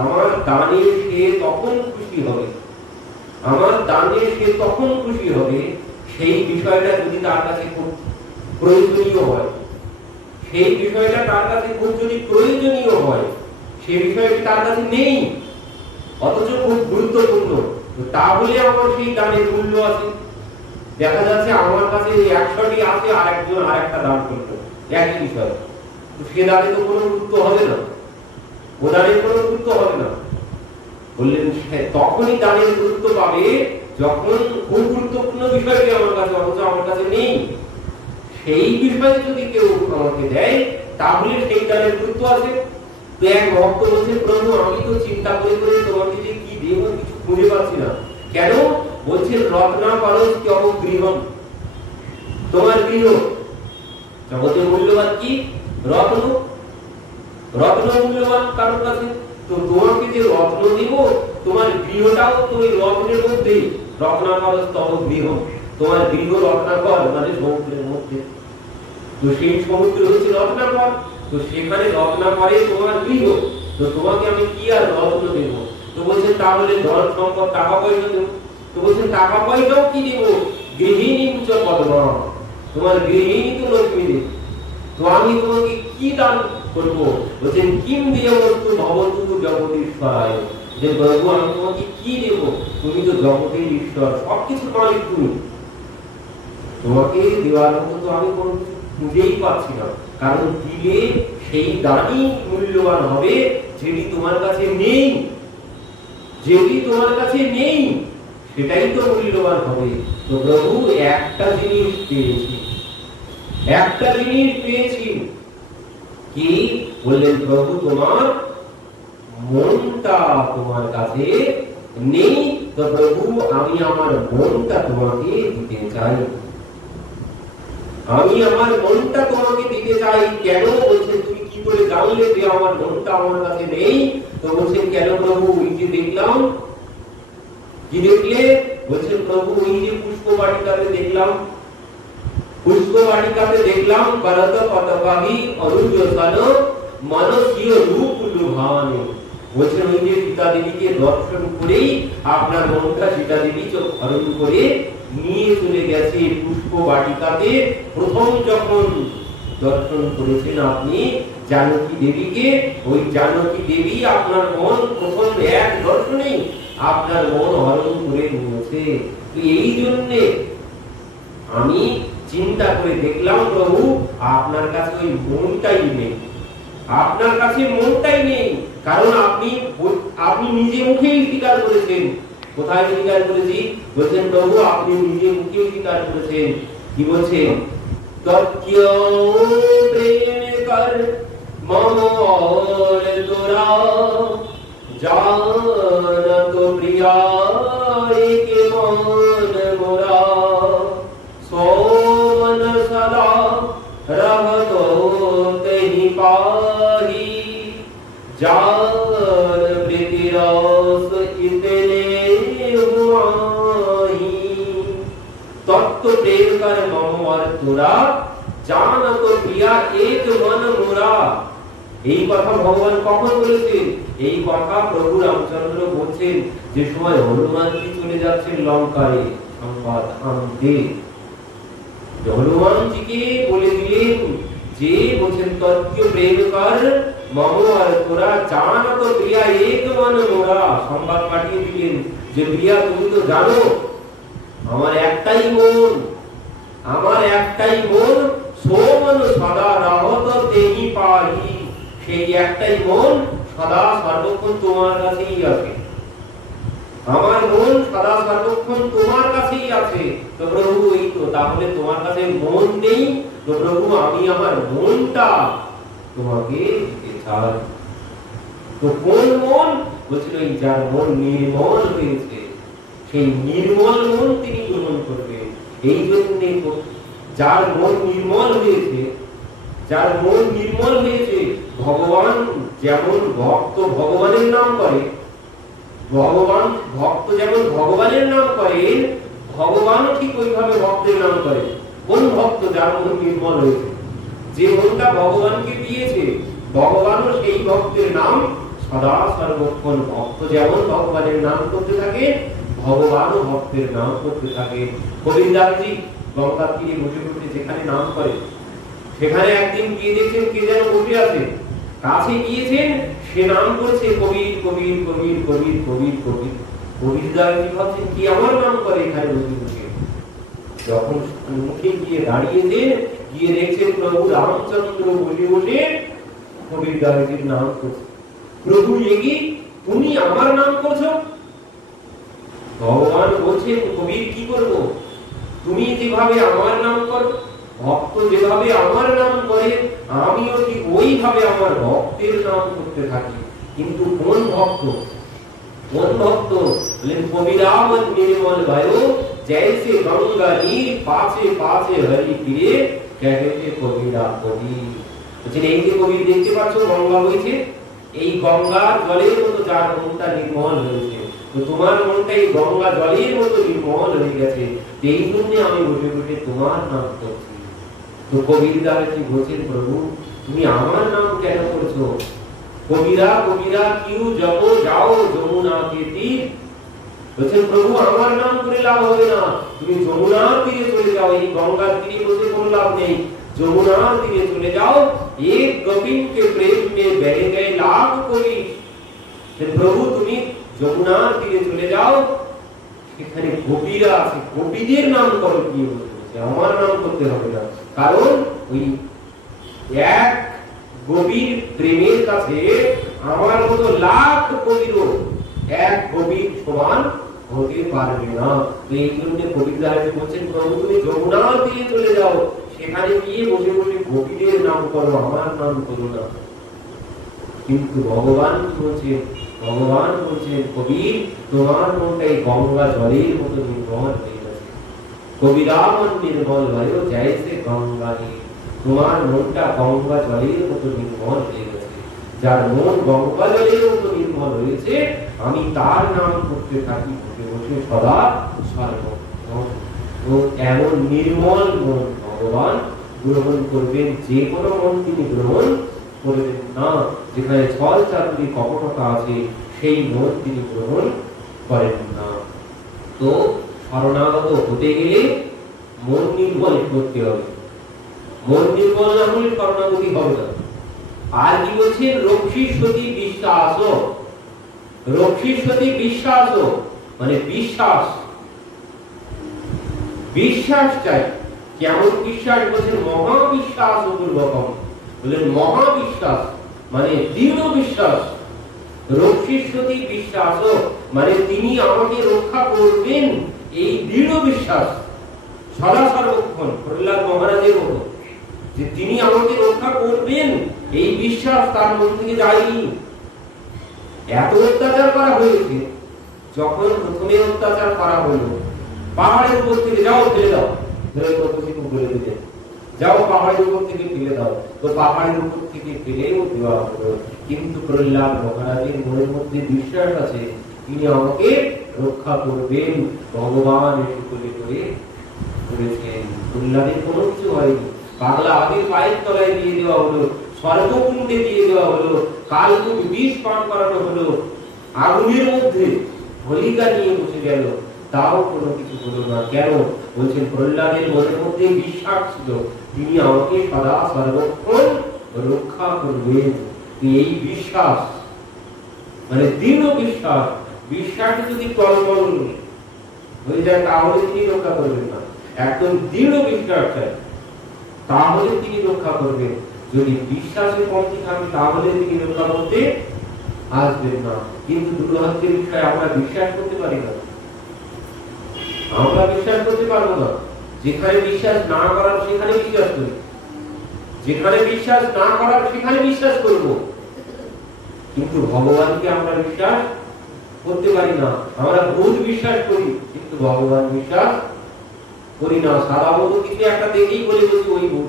আমার দানে সে তখন খুশি হবে, আমার দানে সে তখন খুশি হবে সেই বিষয়টা যদি তার কাছে খুব প্রয়োজনীয় হয়, সেই বিষয়টা তার কাছে খুব যদি প্রয়োজনীয় হয়, সেই বিষয়টি তার কাছে নেই অথচ খুব গুরুত্বপূর্ণ, তাহলে আমার সেই দানের মূল্য আছে। দেখা যাচ্ছে আমার কাছে 100টি আছে, আর একজন আরেকটা দান করলো একই বিষয়, তো সে দানে তো কোনো গুরুত্ব হবে না, ও দানের কোনো গুরুত্ব হবে না। বললেন, তখনই দানের গুরুত্ব পাবে যখন খুব গুরুত্বপূর্ণ বিষয়টি আমার কাছে অথচ আমার কাছে নেই, সেই বিষয়ে যদি কেউ আমাকে দেয় তাহলে সেই দানের গুরুত্ব আছে। তো এক ভক্ত বলছে, প্রভু আমি তো চিন্তা করে করে তোমাকে যে কি দেব কিছু খুঁজে পাচ্ছি না। কেন? বলছে, রত্না পারস কেহ গৃহম, তোমার গৃহ জগতের মূল্যবান কি? রত্ন। রত্ন মূল্যবান কারোর কাছে, তো তোমাকে যে রত্ন দিব, তোমার গৃহটাও তো ওই রত্নের মধ্যেই। রত্নাকর স্তব গৃহ, তোমার গৃহ রত্নাকর মানে সমুদ্রের মধ্যে, তো সেই সমুদ্র হচ্ছে রত্নাকর, তো সেখানে রত্নাকরে তোমার গৃহ। তো তোমাকে আমি কি আর রত্ন দেব? তো বলছেন তাহলে ধন সম্পদ টাকা পয়সা দেব। তো বলছেন টাকা পয়সাও কি দেব? গৃহিণী উচ্চ পদ্মা, তোমার গৃহিণী তো লক্ষ্মী দেব। তো আমি তোমাকে কি দান করব? বলছেন কিম দিয়ে বস্তু ভবতু জগদীশ্বরায়, যে প্রভু আমি তোমাকে কি দেব? তুমি তো জগতের ঈশ্বর, সবকিছু মালিক তুমি। তোমাকে দেওয়ার মতো তো আমি কোনো কিছু খুঁজেই পাচ্ছি না, কারণ দিলে সেই দানই মূল্যবান হবে যেটি তোমার কাছে নেই। যেটি তোমার কাছে নেই সেটাই তো মূল্যবান হবে। তো প্রভু একটা জিনিস পেয়েছি, একটা জিনিস পেয়েছি। কি বললেন প্রভু? তোমার মনটা তোমার কাছে নেই। তো প্রভু আমি আমার মনটা তোমাকে দিতে চাই, আমি আমার মনটা তোমাকে দিতে চাই। কেন? বলছেন তুমি কি করে জানলে যে আমার মনটা আমার কাছে নেই? তো বলছেন কেন প্রভু? ওই যে দেখলাম। কি দেখলে? বলছেন প্রভু ওই যে পুষ্প বাটিকাতে দেখলাম, পুষ্প বাটিকাতে দেখলাম করত পতবাহী অরুজসান মানসীয় রূপ লুভানে। বলছেন ওই যে সীতা দেবীকে দর্শন করেই আপনার মনটা সীতা দেবী চোখ হরণ করে নিয়ে চলে গেছে পুষ্প বাটিকাতে। প্রথম যখন দর্শন করেছেন আপনি জানকী দেবীকে, ওই জানকী দেবী আপনার মন প্রথম এক দর্শনেই আপনার মন হরণ করে নিয়েছে। এই জন্যে আমি চিন্তা করে দেখলাম প্রভু আপনার কাছে ওই মনটাই নেই, আপনার কাছে মনটাই নেই। কারণ আপনি নিজে মুখেই স্বীকার করেছেন। কোথায় স্বীকার করেছি? বলছেন প্রভু আপনি নিজে মুখে স্বীকার করেছেন। কি বলছেন? তত্য প্রেম কর মম और তোরা জানত প্রিয়া এক মন মোরা सोमन सदा रहतो तेहि पाहि जान प्रीति रस इतने हुआहि तत्व प्रेम कर मम और तुरा জানত প্রিয়া এক মন মোরা। এই কথা ভগবান কখন বলেছেন? এই কথা প্রভু রামচন্দ্র বলছেন যে সময় হনুমানজি চলে যাচ্ছেন লঙ্কায় সংবাদ আনতে। হনুমানজিকে বলে দিলেন যে বলছেন তত্য প্রেম কর মম আর তোরা জানত প্রিয়া এক মন মোরা। সংবাদ পাঠিয়ে দিলেন যে প্রিয়া তুমি তো জানো আমার একটাই মন, আমার একটাই মন। সোমন সদা রহত তেহি পাহি, সেই একটাই মন সদা সর্বক্ষণ তোমার কাছেই আছে। আমার মন সদা সর্বক্ষণ তোমার কাছেই আছে। তো প্রভু এই তো তাহলে তোমার কাছে মন নেই। তো প্রভু আমি আমার মনটা তোমাকে দিতে চাই। তো কোন মন? বলছিল এই যার মন নির্মল হয়েছে, সেই নির্মল মন তিনি গ্রহণ করবেন। এই জন্য যার মন নির্মল হয়েছে, যার মন নির্মল হয়েছে, ভগবান যেমন ভক্ত ভগবানের নাম করে, ভগবান ভক্ত যেমন ভগবানের নাম করেন, ভগবানও ঠিক ওইভাবে ভক্তের নাম করে। কোন ভক্ত? যার মন নির্মল হয়েছে, যে মনটা ভগবানকে দিয়েছে, ভগবানও সেই ভক্তের নাম সদা সর্বক্ষণ। ভক্ত যেমন ভগবানের নাম করতে থাকে, ভগবানও ভক্তের নাম করতে থাকে। গোবিন্দাজি গঙ্গার তীরে বসে বসে যেখানে নাম করে, সেখানে একদিন গিয়ে দেখছেন কে যেন বসে আছে, কাছে গিয়েছেন, সে নাম করছে কবির কবির কবির কবির কবির কবির। গোবিন্দাজি ভাবছেন কি আমার নাম করে এখানে বসে বসে। যখন মুখে গিয়ে দাঁড়িয়েছেন, গিয়ে দেখছেন প্রভু রামচন্দ্র বসে বসে গোবিন্দাজির নাম করছে। প্রভু এগি তুমি আমার নাম করছো? ভগবান বলছেন কবির কি করব? তুমি যেভাবে আমার নাম করো, ভক্ত যেভাবে আমার নাম করে, আমিও ঠিক ওইভাবে আমার ভক্তের নাম করতে থাকি। কিন্তু কোন ভক্ত? কোন ভক্ত? বলেন কবিরামন নির্মল भयो जैसे गंगा नीर पाछे पाछे हरि फिरे कहते কবিরা কবি। বলছেন এই যে কবি দেখতে পাচ্ছ গঙ্গা বইছে, এই গঙ্গার জলের মতো যার মনটা নির্মল হয়েছে, তো তোমার মনটা এই গঙ্গা জলের মতো নির্মল হয়ে গেছে। এই জন্য আমি বসে বসে তোমার নাম করছি। তো কবির দ্বারা কি বলছেন প্রভু তুমি আমার নাম কেন করছো? কবিরা কবিরা কিউ জপো যাও যমুনা কে তীর। বলছেন প্রভু আমার নাম করে লাভ হবে না, তুমি যমুনার তীরে চলে যাও। এই গঙ্গার তীরে বসে কোনো লাভ নেই, যমুনার তীরে চলে যাও। এক গোবিন্দ के प्रेम में बह गए लाख कोई। প্রভু তুমি যমুনার তীরে চলে যাও, সেখানে গোপীরা আছে, গোপীদের নাম করো। কি বলছে আমার নাম করতে হবে না, কারণ ওই এক গভীর প্রেমের কাছে আমার মতো লাখ কবিরও এক গভীর সমান হতে পারবে না। এই জন্য কবির দ্বারা বলছেন প্রভু তুমি যমুনার তীরে চলে যাও, সেখানে গিয়ে বসে বসে গোপীদের নাম করো, আমার নাম করো না। কিন্তু ভগবান বলছেন, ভগবান বলছেন কবির তোমার মনটা এই গঙ্গা জলের মতো নির্মল হয়ে গেছে। কবিরা মন নির্মল হয় জয়সে গঙ্গা নীর। তোমার মনটা গঙ্গা জলের মতো নির্মল হয়ে গেছে। যার মন গঙ্গা জলের মতো নির্মল হয়েছে, আমি তার নাম করতে থাকি বসে বসে সদা সর্বক্ষণ। তো এমন নির্মল মন ভগবান গ্রহণ করবেন, যে কোনো মন তিনি গ্রহণ করবেন না। যেখানে ছল চাতুরি কপটতা আছে, সেই মন তিনি গ্রহণ করেন না। তো শরণাগত হতে গেলে মন নির্মল করতে হবে, মন নির্মল না হলে শরণাগতি হবে না। আর কি বলছেন রক্ষিষ্যতি বিশ্বাস। রক্ষিষ্যতি বিশ্বাস মানে বিশ্বাস, বিশ্বাস চাই। কেমন বিশ্বাস বলছেন? মহাবিশ্বাস দুর্গম। বলেন মহাবিশ্বাস মানে দৃঢ় বিশ্বাস। রক্ষিষ্যতি বিশ্বাস মানে তিনি আমাকে রক্ষা করবেন, এই দৃঢ় বিশ্বাস সদা সর্বক্ষণ। প্রহ্লাদ মহারাজের মতো যে তিনি আমাকে রক্ষা করবেন, এই বিশ্বাস তার মন থেকে যায়নি। এত অত্যাচার করা হয়েছে, যখন প্রথমে অত্যাচার করা হলো, পাহাড়ের উপর থেকে যাও ফেলে দাও, বলে দিতে যাও পাহাড়ের উপর থেকে ফেলে দাও, তো পাহাড়ের উপর থেকে ফেলেও দেওয়া হলো। কিন্তু প্রহ্লাদ মহারাজের মনের মধ্যে বিশ্বাস আছে তিনি আমাকে রক্ষা করবেন। ভগবান এসে করে করেছেন, প্রহ্লাদের কোনো কিছু হয়নি। পাগলা আগে পায়ের তলায় দিয়ে দেওয়া হলো, স্বর্গকুণ্ডে দিয়ে দেওয়া হলো, কালকুট বিষ পান করানো হলো, আগুনের মধ্যে হোলিকা নিয়ে বসে গেল, তাও কোনো কিছু হলো না। কেন? বলছেন প্রহ্লাদের মনের মধ্যে বিশ্বাস ছিল তিনি আমাকে সদা সর্বক্ষণ রক্ষা করবেন। এই বিশ্বাস মানে দৃঢ় বিশ্বাস, বিশ্বাস যদি টলমল হয়ে যায় তাহলে তিনি রক্ষা করবেন না। একদম দৃঢ় বিশ্বাস চাই, তাহলে তিনি রক্ষা করবেন। যদি বিশ্বাসে কমতি থাকে তাহলে তিনি রক্ষা করতে আসবেন না। কিন্তু দুর্ভাগ্যের বিষয় আমরা বিশ্বাস করতে পারি না, আমরা বিশ্বাস করতে পারবো না। যেখানে বিশ্বাস না করার সেখানে বিশ্বাস করি, যেখানে বিশ্বাস না করার সেখানে বিশ্বাস করব। কিন্তু ভগবানকে আমরা বিশ্বাস করতে পারি না। আমরা ভূত বিশ্বাস করি, কিন্তু ভগবান বিশ্বাস করি না। সাদা মতো কিছু একটা দেখেই বলে বলছি ওই ভূত।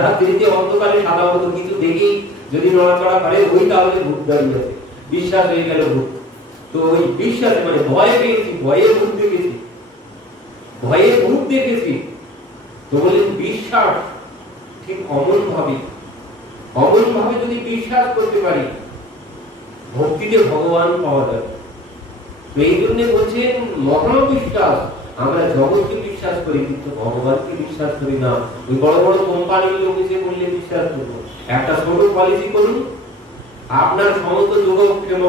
রাত্রিতে অন্ধকারে সাদা মতো কিছু দেখেই যদি নড়াচড়া করে ওই তাহলে ভূত দাঁড়িয়ে আছে, বিশ্বাস হয়ে গেল ভূত। তো ওই বিশ্বাস মানে ভয় পেয়েছি, ভয়ে ভূত দেখেছি, ভয়ে ভূত দেখেছি। তো বলেন বিশ্বাস ঠিক অমন ভাবে যদি বিশ্বাস করতে পারি, ভক্তিতে ভগবান পাওয়া যাবে। তো এই জন্য বলছেন মহাবিশ্বাস। আমরা জগৎকে বিশ্বাস করি কিন্তু ভগবানকে বিশ্বাস করি না। ওই বড় বড় কোম্পানির লোক এসে বললে বিশ্বাস করবো। একটা ছোট পলিসি করুন, আপনার সমস্ত যোগক্ষেম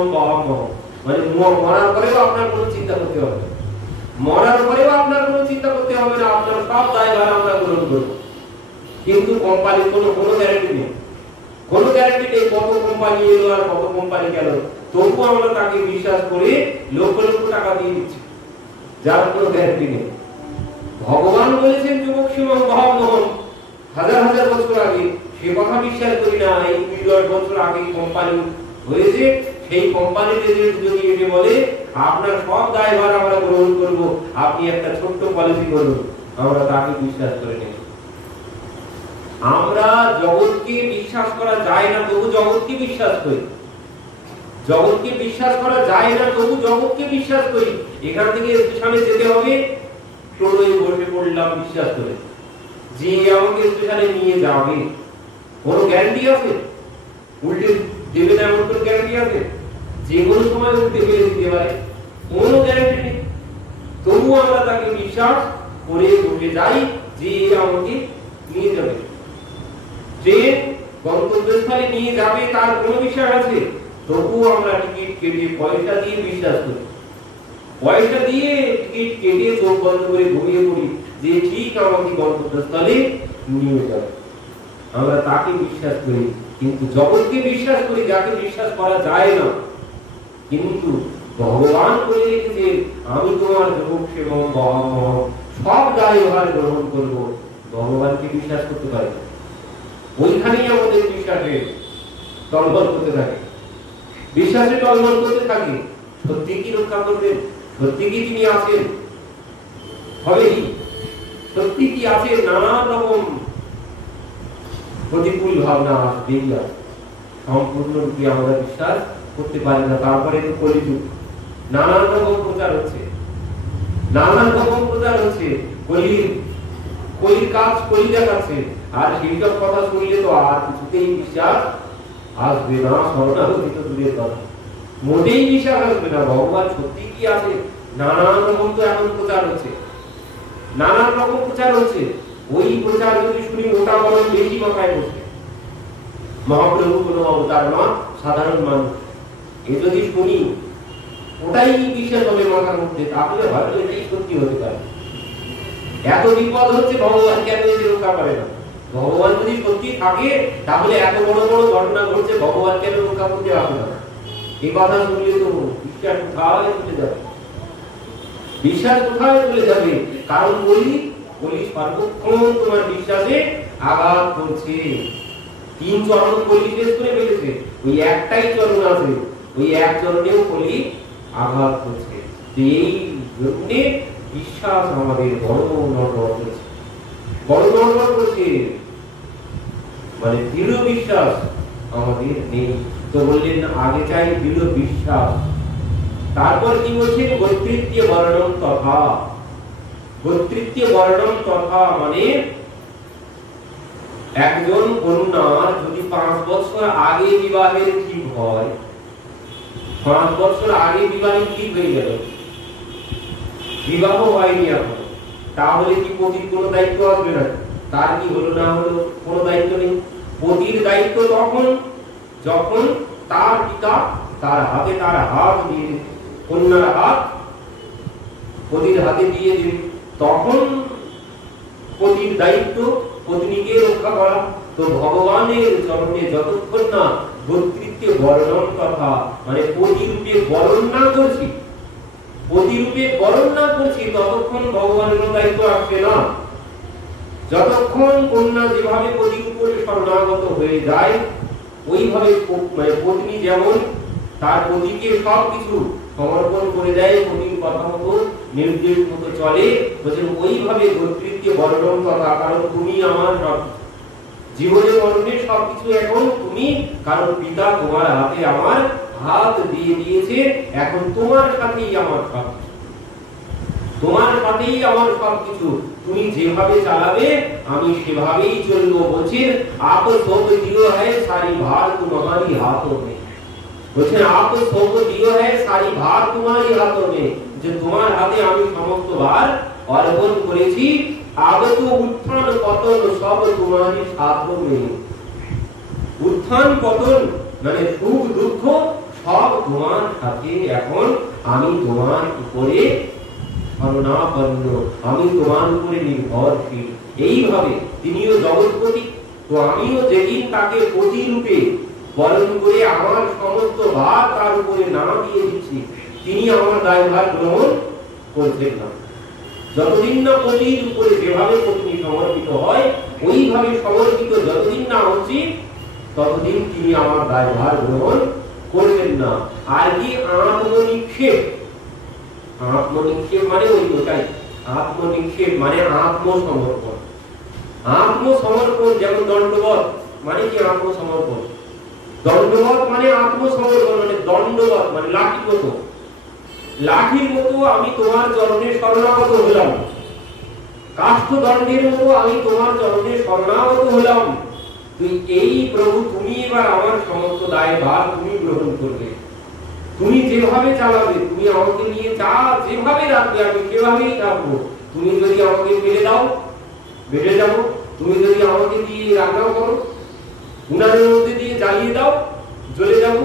মানে মরার পরেও আপনার কোনো চিন্তা করতে হবে না, মরার পরেও আপনার কোনো চিন্তা করতে হবে না, আপনার সব দায়ভার আমরা গ্রহণ করবো। কিন্তু কোম্পানির কোনো গ্যারান্টি নেই, কোনো গ্যারান্টি নেই। কত কোম্পানি এলো আর কত কোম্পানি গেল, তবুও আমরা তাকে বিশ্বাস করে লক্ষ লক্ষ টাকা দিয়ে দিচ্ছি, যার কোনো গ্যারান্টি নেই। ভগবান বলেছেন যুবক শিবম ভাবমোহন, হাজার হাজার বছর আগে, সে কথা বিশ্বাস করি না। এই ২-১০ বছর আগে কোম্পানি হয়েছে, সেই কোম্পানিতে যদি এসে বলে আপনার সব দায়ভার আমরা গ্রহণ করব, আপনি একটা ছোট্ট পলিসি করুন, আমরা তাকে বিশ্বাস করে নেব। আমরা জগৎকে বিশ্বাস করা যায় না তবু জগৎকে বিশ্বাস করি, জগৎকে বিশ্বাস করা যায় না তবু জগৎকে বিশ্বাস করি। এখান থেকে স্টেশনে যেতে হবে, টোটোয় বসে পড়লাম বিশ্বাস করে, যে আমাকে স্টেশনে নিয়ে যাবে, কোনো গ্যারান্টি আছে? উল্টে দেবে না এমন কোনো গ্যারান্টি আছে? যে কোনো সময় উঠতে পেরে দিতে পারে, কোনো গ্যারান্টি নেই। তবুও আমরা তাকে বিশ্বাস করে বসে যাই যে আমাকে নিয়ে যাবে। ট্রেন গন্তব্যস্থলে নিয়ে যাবে তার কোনো বিশ্বাস আছে, তবুও আমরা টিকিট কেটে পয়সা দিয়ে বিশ্বাস করি, পয়সা দিয়ে টিকিট কেটে চোখ বন্ধ করে ঘুমিয়ে পড়ি যে ঠিক আমাকে গন্তব্যস্থলে নিয়ে যাবে। আমরা তাকে বিশ্বাস করি, কিন্তু জগৎকে বিশ্বাস করি যাকে বিশ্বাস করা যায় না। কিন্তু ভগবান বলে রেখেছে আমি তোমার যোগ সেবক সব দায়ভার গ্রহণ করব, ভগবানকে বিশ্বাস করতে পারি না। ওইখানেই আমাদের বিশ্বাসে টলমল করতে থাকে, বিশ্বাসে টলমল করতে থাকে। সত্যি কি রক্ষা করবেন? সত্যি কি তিনি আছেন? হবে সত্যি কি আছে? নানা রকম প্রতিকূল ভাবনা আসবেই আসে, সম্পূর্ণরূপে আমরা বিশ্বাস করতে পারি না। তারপরে তো কলিযুগ, নানান রকম প্রচার হচ্ছে, নানান রকম প্রচার হচ্ছে, কলির কাজ কলি দেখাচ্ছে। আর সেই সব কথা শুনলে তো আর কিছুতেই বিশ্বাস আসবে না, শরণাগতি তো দূরের কথা, মোটেই বিশ্বাস আসবে না। ভগবান সত্যি কি আছে? নানান রকম তো এখন প্রচার হচ্ছে, নানান রকম প্রচার হচ্ছে। ওই প্রচার যদি শুনি ওটা বরং বেশি মাথায় বসবে। মহাপ্রভু কোনো অবতার নয়, সাধারণ মানুষ, এ যদি শুনি ওটাই বিশ্বাস হবে মাথার মধ্যে, তাহলে হয়তো এটাই সত্যি হতে পারে। এত বিপদ হচ্ছে, ভগবান কেন এদের রক্ষা করে না? ভগবান যদি সত্যি থাকে তাহলে এত বড় বড় ঘটনা ঘটছে, ভগবান কেন রক্ষা করতে পারবে না? এই কথা শুনলে তো বিশ্বাস কোথায় চলে যাবে, বিশ্বাস কোথায় চলে যাবে? কারণ বলি সর্বক্ষণ তোমার বিশ্বাসে আঘাত করছে। 3 চরণ কলি শেষ করে ফেলেছে, ওই একটাই চরণ আছে, ওই এক চরণেও কলি আঘাত করছে। এই জন্য বিশ্বাস আমাদের বড় নড়বড় করছে, বড় নড়বড় করছে, মানে দৃঢ় বিশ্বাস আমাদের নেই। তো বললেন আগে চাই দৃঢ় বিশ্বাস। তারপর কি বলছেন? গোত্রিত্য বর্ণম তথা। গোত্রিত্য বর্ণম তথা মানে একজন কন্যার যদি 5 বছর আগে বিবাহের ঠিক হয়, 5 বছর আগে বিবাহের ঠিক হয়ে গেল, বিবাহ হয়নি এখন, তাহলে কি পতির কোনো দায়িত্ব আসবে না? তার কি হলো না হলো কোনো দায়িত্ব নেই। পতির দায়িত্ব তখন যখন তার পিতা তার হাতে তার হাত দিয়ে দিবে, কন্যার হাত পতির হাতে দিয়ে দিবে, তখন পতির দায়িত্ব পত্নীকে রক্ষা করা। তো ভগবানের চরণে যতক্ষণ না গোত্রিত্ব বর্ণন কথা মানে পতিরূপে বরণ না করছি, পতিরূপে বরণ না করছি, ততক্ষণ ভগবানের দায়িত্ব আসবে না। যতক্ষণ কন্যা যেভাবে পতির উপরে শরণাগত হয়ে যায়, ওইভাবে পত্নী যেমন তার পতিকে সবকিছু সমর্পণ করে দেয়, পতির কথা মতো নির্দেশ মতো চলে, বলছেন ওইভাবে গোত্রিত্ব বর্ণন কথা। কারণ তুমি আমার জীবনে মরণে সবকিছু এখন তুমি, কারণ পিতা তোমার হাতে আমার হাত দিয়ে দিয়েছে, এখন তোমার সাথেই আমার সবকিছু, তোমার সাথেই আমার সবকিছু, তুমি যেভাবে চালাবে আমি সেভাবেই চলবো। বলছেন আপ সব দিও হ্যায় সারি ভার তোমারি হাতোं में, বলছেন আপ সব দিও হ্যায় সারি ভার তোমারি হাতোं में, যে তোমার হাতে আমি সমস্ত ভার অর্পণ করেছি। আগত উত্থান পতন সব তোমারি সাথোं में, উত্থান পতন মানে সুখ দুঃখ সব তোমার সাথে, এখন আমি তোমার উপরে শরণাপন্ন, আমি তোমার উপরে নির্ভরশীল। এইভাবে তিনিও জগৎপতি, তো আমিও যেদিন তাকে পতি রূপে বরণ করে আমার সমস্ত ভার তার উপরে না দিয়ে দিচ্ছি, তিনি আমার দায়ভার গ্রহণ করছেন না। যতদিন না পতির উপরে যেভাবে পত্নী সমর্পিত হয়, ওইভাবে সমর্পিত যতদিন না হচ্ছে, ততদিন তিনি আমার দায়ভার গ্রহণ করবেন না। আর কি আত্মনিক্ষেপ, আত্মনিক্ষেপ মানে ওই ওটাই, আত্মনিক্ষেপ মানে আত্মসমর্পণ। আত্মসমর্পণ যেমন দণ্ডবত মানে কি আত্মসমর্পণ, দণ্ডবত মানে আত্মসমর্পণ, মানে দণ্ডবত মানে লাঠির মতো, লাঠির মতো আমি তোমার চরণে শরণাগত হলাম, কাষ্ঠ দণ্ডের মতো আমি তোমার চরণে শরণাগত হলাম। তুই এই প্রভু তুমি এবার আমার সমস্ত দায়ভার তুমি গ্রহণ করবে, তুমি যেভাবে চালাবে, তুমি আমাকে নিয়ে যা যেভাবে রাখবে আমি সেভাবেই থাকবো। তুমি যদি আমাকে ফেলে দাও বেড়ে যাবো, তুমি যদি আমাকে দিয়ে রান্না করো উনানের মধ্যে দিয়ে জ্বালিয়ে দাও জ্বলে যাব,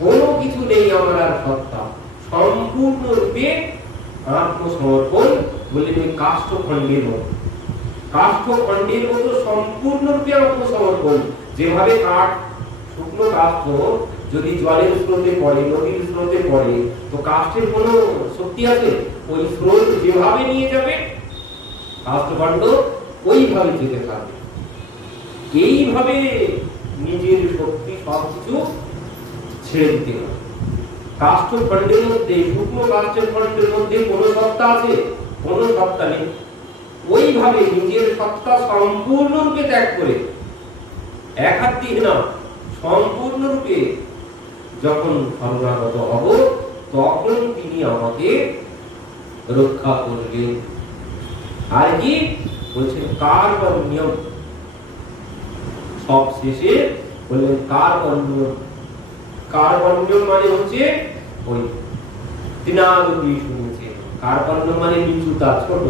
কোনো কিছু নেই আমার আর সত্তা, সম্পূর্ণরূপে আত্মসমর্পণ। বললেন ওই কাষ্ঠখণ্ডের মতো, কাষ্ঠখণ্ডের মতো সম্পূর্ণরূপে আত্মসমর্পণ। যেভাবে কাঠ, শুকনো কাষ্ঠ যদি জলের স্রোতে পড়ে, নদীর স্রোতে পড়ে, তো কাষ্ঠের কোনো শক্তি আছে? ওই স্রোত যেভাবে নিয়ে যাবে কাষ্ঠখণ্ড ওইভাবে যেতে থাকবে। এইভাবে নিজের শক্তি সবকিছু ছেড়ে দিতে হবে। কাষ্ঠখণ্ডের মধ্যে, শুকনো কাষ্ঠের খণ্ডের মধ্যে কোনো সত্তা আছে? কোনো সত্তা নেই। ওইভাবে নিজের সত্তা সম্পূর্ণরূপে ত্যাগ করে, এক হাত দিয়ে না, সম্পূর্ণরূপে যখন শরণাগত হব তখন তিনি আমাকে রক্ষা করবেন। আর কি বলছেন? কার্বণ্যম, সব শেষে বললেন কার্বণ্যম। কার্বণ্যম মানে হচ্ছে ওই তৃণাদপি শুনেছে, কার্বণ্যম মানে নিচুতা, ছোট।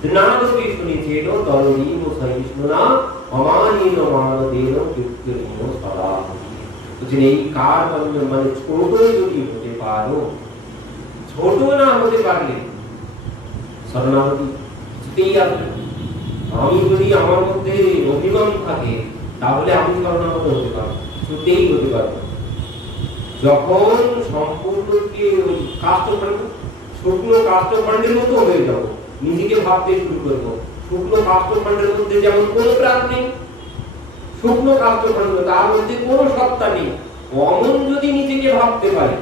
তৃণাদপি শুনেছে তরণীম সহিষ্ণুনা অমানীন মানদেন কীর্তনীয় সদা। বলছেন এই কার্বণ্যম মানে ছোট যদি হতে পারো, ছোট না হতে পারলে শরণাগতি কিছুতেই আসবে। আমি যদি আমার মধ্যে অভিমান থাকে তাহলে আমি শরণাগত হতে পারবো, কিছুতেই হতে পারবো। যখন সম্পূর্ণকে কাষ্ঠখণ্ড, শুকনো কাষ্ঠখণ্ডের মতো হয়ে যাবো, নিজেকে ভাবতে শুরু করবো শুকনো কাষ্ঠখণ্ডের মধ্যে যেমন কোনো প্রাণ নেই, শুকনো কাষ্ঠখণ্ড তার মধ্যে কোনো সত্তা নেই, অমন যদি নিজেকে ভাবতে পারে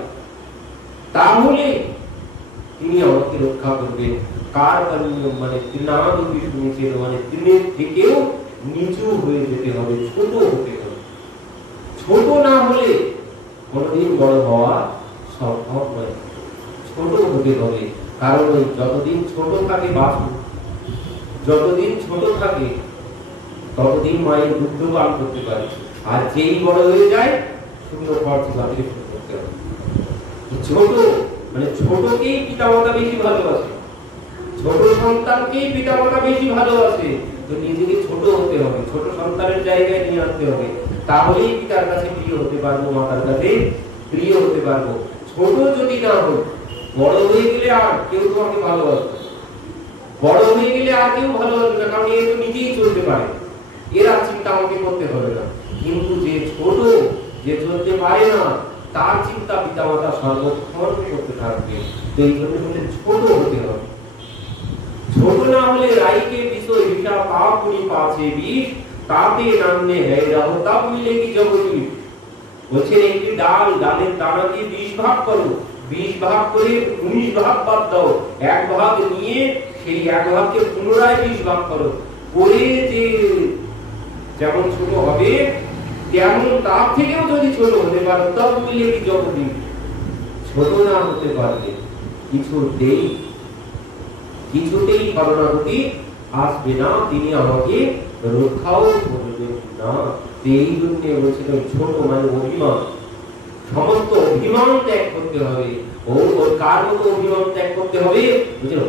তাহলে তিনি আমাকে রক্ষা করবেন। কার্বণ্যম মানে তৃণাদপি শুনেছে, মানে তৃণের থেকেও নিচু হয়ে যেতে হবে, ছোট হতে হবে। ছোট না হলে কোনদিন বড় হওয়া সম্ভব নয়, ছোট হতে হবে। কারণ ওই যতদিন ছোট থাকে বাসু, যতদিন ছোট থাকে ততদিন মায়ের দুগ্ধ পান করতে পারে, আর যেই বড় হয়ে যায় শূন্য খরচ বাতিল করতে হবে। ছোট মানে ছোটকেই পিতামাতা বেশি ভালোবাসে, ছোট সন্তানকেই পিতামাতা বেশি ভালোবাসে। তো নিজেকে ছোট হতে হবে, ছোট সন্তানের জায়গায় নিয়ে আসতে হবে, তাহলেই পিতার কাছে প্রিয় হতে পারবো, মাতার কাছে প্রিয় হতে পারবো। ছোট যদি না হোক, বড় হয়ে গেলে আর কেউ তোমাকে ভালোবাসবে, বড় হয়ে গেলে আর কেউ ভালোবাসবে না, কারণ এ তো নিজেই চলতে পারে, এর আর চিন্তা আমাকে করতে হবে না। কিন্তু যে ছোট, যে চলতে পারে না, তার চিন্তা পিতামাতা সর্বক্ষণ করতে থাকবে। তো এই জন্য বলে ছোট হতে হবে। ছোট না হলে রাইকে বিষয় বিষা পাপুনি পাছে বিষ, তাতে নামনে है रहो तब मिलेगी जगती। বলছেন একটি ডাল, ডালের দানাকে 20 ভাগ করো, 20 ভাগ করে 19 ভাগ বাদ দাও, এক ভাগ নিয়ে সেই এক ভাগকে পুনরায় 20 ভাগ করো, করে যে যেমন ছোট হবে তেমন তার থেকেও যদি ছোট হতে পারো তব মিলেগি জগতি। ছোট না হতে পারলে কিছুতেই শরণাগতি আসবে না, তিনি আমাকে রক্ষাও করবেন না। এই জন্য বলছিল ছোট মানে অভিমান, সমস্ত অভিমান ত্যাগ করতে হবে। ওর কার মতো অভিমান ত্যাগ করতে হবে?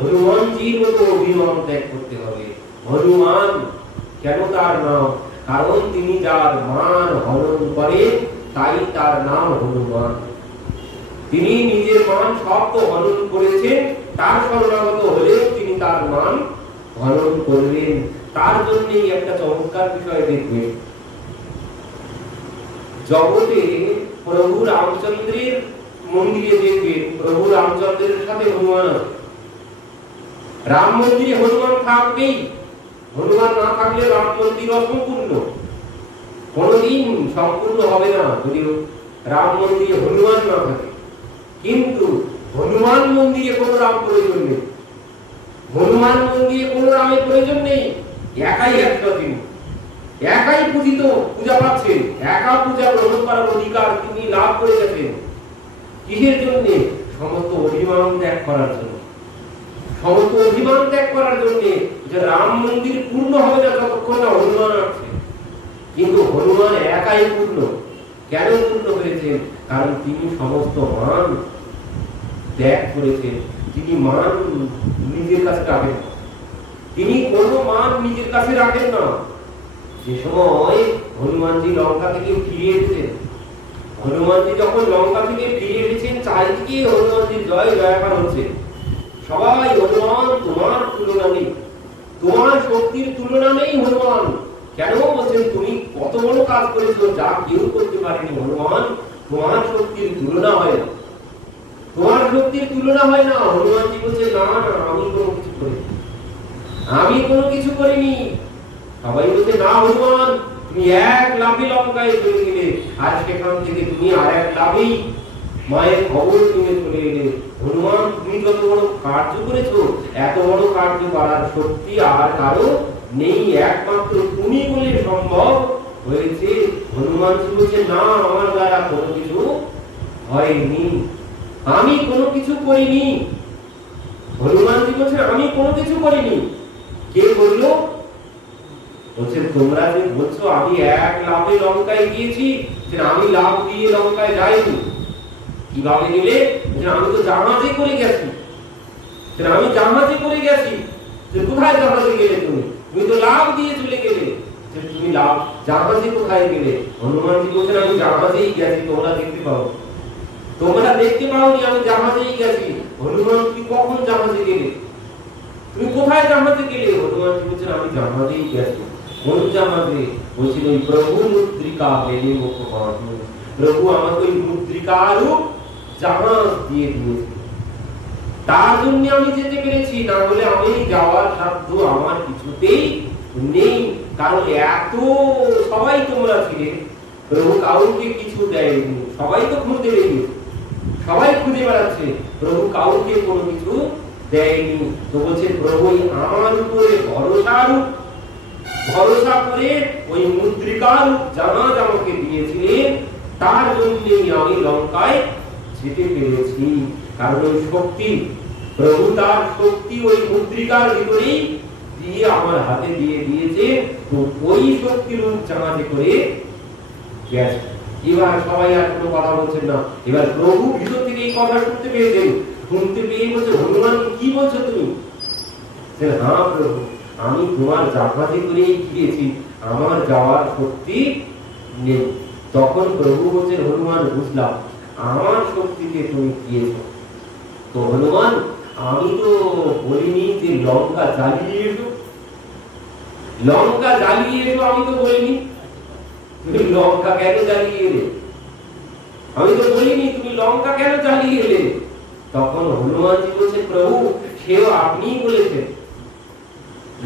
হনুমানজির মতো অভিমান ত্যাগ করতে হবে। হনুমান কেন তার নাম? কারণ তিনি যার মান হরণ করেন তাই তার নাম হনুমান। তিনি নিজের মান সব তো হরণ করেছেন, তার শরণাগত হলে তিনি তার মান হরণ করবেন। তার জন্যই একটা চমৎকার বিষয় দেখবেন, জগতে প্রভু রামচন্দ্রের মন্দিরে দেখবেন প্রভু রামচন্দ্রের সাথে হনুমান আছে। রাম মন্দিরে হনুমান থাকবেই, হনুমান না থাকলে রাম মন্দির অসম্পূর্ণ, কোনদিন সম্পূর্ণ হবে না যদি রাম মন্দিরে হনুমান না থাকে। কিন্তু হনুমান মন্দিরে কোনো রাম প্রয়োজন নেই, হনুমান মন্দিরে কোনো রামের প্রয়োজন নেই, একাই একটা তিনি, একাই পূজিত, পূজা পাচ্ছেন, একা পূজা গ্রহণ করার অধিকার তিনি লাভ করে গেছেন। কিসের জন্য? সমস্ত অভিমান ত্যাগ করার জন্য, সমস্ত অভিমান ত্যাগ করার জন্য। যে রাম মন্দির পূর্ণ হবে না যতক্ষণ না হনুমান আছে, কিন্তু হনুমান একাই পূর্ণ। কেন পূর্ণ হয়েছেন? কারণ তিনি সমস্ত মান ত্যাগ করেছেন। তিনি মান নিজের কাছে রাখেন না, তিনি কোনো মান নিজের কাছে রাখেন না। যে সময় হনুমানজি লঙ্কা থেকে ফিরে এসেছেন, হনুমানজি যখন লঙ্কা থেকে ফিরে এসেছেন, চারিদিকে হনুমানজির জয় জয়কার হচ্ছে। সবাই, হনুমান তোমার তুলনা নেই, তোমার শক্তির তুলনা নেই হনুমান। কেন বলছেন? তুমি কত বড় কাজ করেছো যা কেউ করতে পারেনি। হনুমান তোমার শক্তির তুলনা হয় না, তোমার শক্তির তুলনা হয় না। হনুমানজি বলছে না না, আমি কোনো কিছু করিনি, আমি কোনো কিছু করিনি। সবাই বলছে না হনুমান, তুমি এক লাফে লঙ্কায় চলে গেলে, আর সেখান থেকে তুমি আর এক লাফেই মায়ের খবর নিয়ে চলে এলে। হনুমান তুমি যত বড় কার্য করেছো, এত বড় কার্য করার শক্তি আর কারো নেই, একমাত্র তুমি বলে সম্ভব হয়েছে। হনুমান বলছে না, আমার দ্বারা কোনো কিছু হয়নি, আমি কোনো কিছু করিনি। হনুমানজি বলছে আমি কোনো কিছু করিনি। কে বললো? বলছে তোমরা যে বলছো আমি এক লাফে লঙ্কায় গিয়েছি, আমি লাফ দিয়ে লঙ্কায় যাইনি। কিভাবে গেলে? আমি তো জাহাজে করে গেছি, আমি জাহাজে করে গেছি। কোথায় জাহাজে গেলে তুমি? তুমি তো লাফ দিয়ে চলে গেলে। তুমি লাফ জাহাজে কোথায় গেলে? হনুমানজি বলছেন আমি জাহাজেই গেছি, তোমরা দেখতে পাও, তোমরা দেখতে পাওনি, আমি জাহাজেই গেছি। হনুমান তুমি কখন জাহাজে গেলে? তুমি কোথায় জাহাজে গেলে? হনুমানজি বলছেন আমি জাহাজেই গেছি। কোন জাহাজে? বলছিল প্রভু মুদ্রিকা বেলে মুখ, প্রভু আমাকে ওই মুদ্রিকার জাহাজ দিয়ে দিয়েছে, তার জন্য আমি যেতে পেরেছি, না হলে আমি যাওয়ার সাধ্য আমার কিছুতেই নেই। কারণ এত সবাই তোমরা ছিলে, প্রভু কাউকে কিছু দেয়নি, সবাই তো খুঁজতে বেরিয়েছে, সবাই খুঁজে বেড়াচ্ছে, প্রভু কাউকে কোনো কিছু দেয়নি। তো বলছে প্রভু আমার উপরে ভরসা করে ওই মুদ্রিকার জাহাজ আমাকে দিয়েছিলেন, তার জন্যই আমি লঙ্কায় যেতে পেরেছি। কারণ ওই শক্তি, প্রভু তার শক্তি ওই মুদ্রিকার ভিতরেই দিয়ে আমার হাতে দিয়ে দিয়েছে। তো ওই শক্তির জাহাজে করে গেছে। এবার সবাই আর কোনো কথা বলছেন না। এবার প্রভু ভিতর থেকে এই কথা শুনতে পেয়েছেন, শুনতে পেয়ে বলছে হনুমান কি বলছো তুমি? হ্যাঁ প্রভু, আমি তোমার জাহাজে করেই গিয়েছি, আমার যাওয়ার শক্তি নেই। তখন প্রভু বলছেন হনুমান বুঝলাম, আমার শক্তিতে তুমি গিয়েছ। তো হনুমান আমি তো বলিনি যে লঙ্কা জ্বালিয়ে এসো, লঙ্কা জ্বালিয়ে এসো আমি তো বলিনি। তুমি লঙ্কা কেন জ্বালিয়ে এলে? আমি তো বলিনি তুমি লঙ্কা কেন জ্বালিয়ে এলে। তখন হনুমানজি বলছে প্রভু সেও আপনিই বলেছেন,